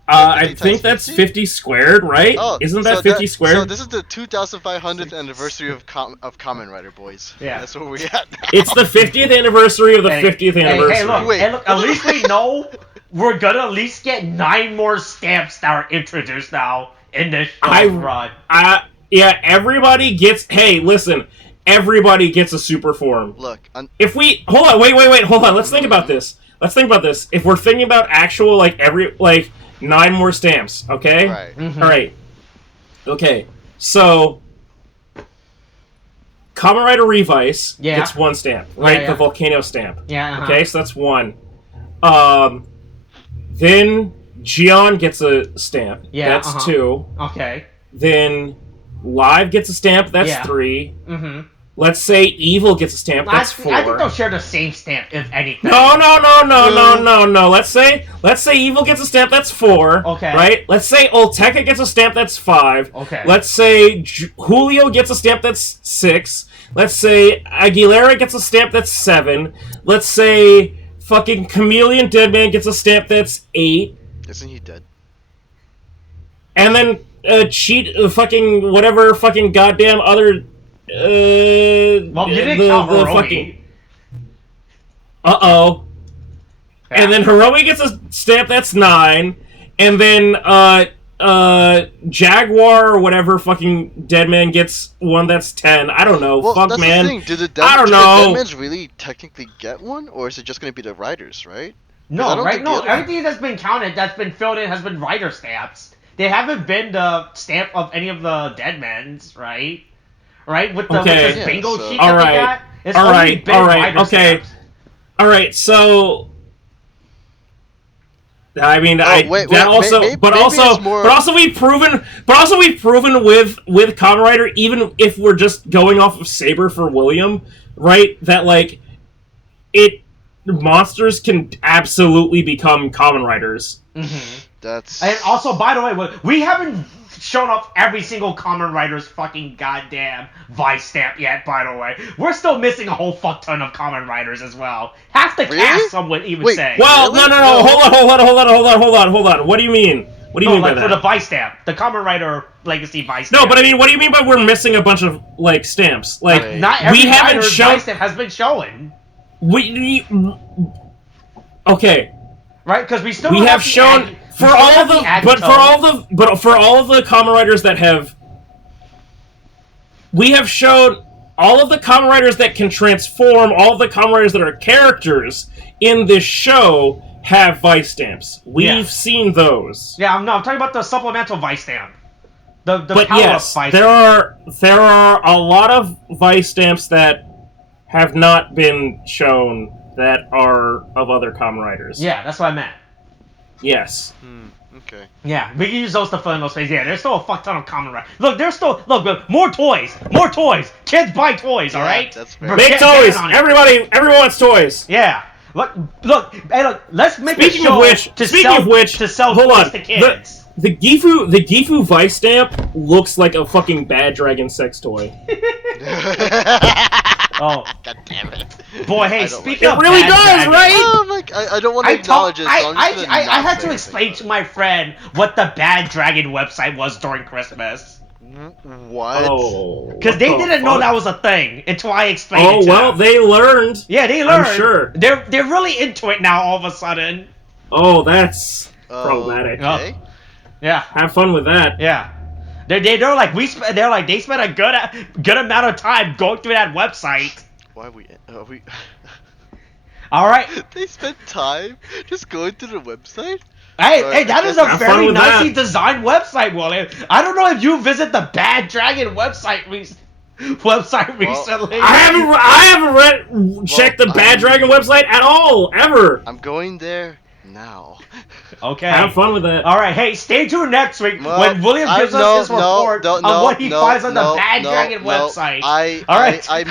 I think that's 50 squared, right? Oh, isn't that 50 squared? So this is the 2500th anniversary of Kamen Rider, boys. Yeah. That's where we're at now. It's the 50th anniversary of the 50th anniversary. Hey, look, at least we know we're gonna at least get 9 more stamps that are introduced now in this show run. Yeah, everybody gets... Hey, listen... Everybody gets a super form. Look, if we... Hold on, wait, hold on. Let's think about this. If we're thinking about actual, like, 9 more stamps, okay? Right. Alright. Okay, so... Kamen Rider Revice gets 1 stamp, right? Yeah. The volcano stamp. Yeah, Okay, so that's 1. Then Gion gets a stamp. Yeah, that's 2. Okay. Then Live gets a stamp. That's 3. Let's say Evil gets a stamp. That's 4. I think they'll share the same stamp, if anything. No. Let's say Evil gets a stamp. That's 4. Okay. Right. Let's say Olteka gets a stamp. That's 5. Okay. Let's say Julio gets a stamp. That's 6. Let's say Aguilera gets a stamp. That's 7. Let's say fucking Chameleon Deadman gets a stamp. That's 8. Isn't he dead? And then fucking whatever fucking goddamn other. Well, you didn't count Hiromi. Fucking. And then Hiromi gets a stamp. That's 9. And then Jaguar or whatever fucking Deadman gets one that's 10. I don't know. Well, Fuck, that's man. the thing. Do the Deadmans really technically get one, or is it just gonna be the riders, right? No, right? No, everything that's been counted, that's been filled in, has been rider stamps. They haven't been the stamp of any of the Deadmans, right? Right? With this bingo sheet that they got. It's only been rider stamps. Alright, so... I mean, but also we've proven with Kamen Rider, even if we're just going off of Saber for William, right? That like monsters can absolutely become Kamen Riders. Mm-hmm. And also, by the way, we haven't shown off every single Kamen Rider's fucking goddamn Vice stamp yet, by the way. We're still missing a whole fuck ton of Kamen Riders as well. Half the cast, some would even say. Well, no. Hold on. What do you mean? What do you mean by that? For the Vice stamp. The Kamen Rider Legacy Vice stamp. No, but I mean, what do you mean by we're missing a bunch of, like, stamps? Like, not every Rider's Vice stamp has been shown. Okay. Right? Because we have shown... For all of the Kamen Riders that have... We have shown all of the Kamen Riders that can transform, all of the Kamen Riders that are characters in this show have Vice stamps. We've seen those. Yeah, I'm talking about the supplemental Vice stamp. But yes, there are a lot of Vice stamps that have not been shown that are of other Kamen Riders. Yeah, that's what I meant. Yes. Okay. Yeah, we can use those to fill in those spaces. Yeah, there's still a fuck ton of Kamen Rider. Look, more toys. Kids buy toys, all right? That's fair. Make toys. Everyone wants toys. Yeah. Look. Let's make a show to sell toys to kids. The Gifu Vice stamp looks like a fucking bad dragon sex toy. Oh, god damn it! Boy, hey, speaking of it really does, dragon, right? I don't want to acknowledge it. So I had to explain to my friend what the Bad Dragon website was during Christmas. What? Because they didn't know that was a thing until I explained it to them. They learned. Yeah, they learned. I'm sure. They're really into it now. All of a sudden. Oh, that's problematic. Okay. Yeah. Have fun with that. Yeah. They spent a good amount of time going through that website. Why are we? All right. They spent time just going to the website. Hey, that is a very nicely designed website, William. I don't know if you visit the Bad Dragon website recently. I haven't checked the Bad Dragon website at all ever. I'm going there now. Okay. Have fun with that. All right. Hey, stay tuned next week when William gives us his report on what he finds on the Bad Dragon website. All right. I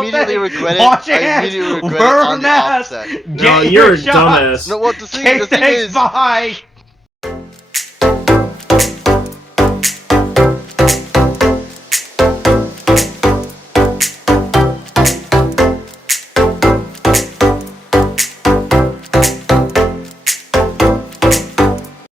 immediately regret it. Wear a mask. No, you're a dumbass. No, what the thing is, bye.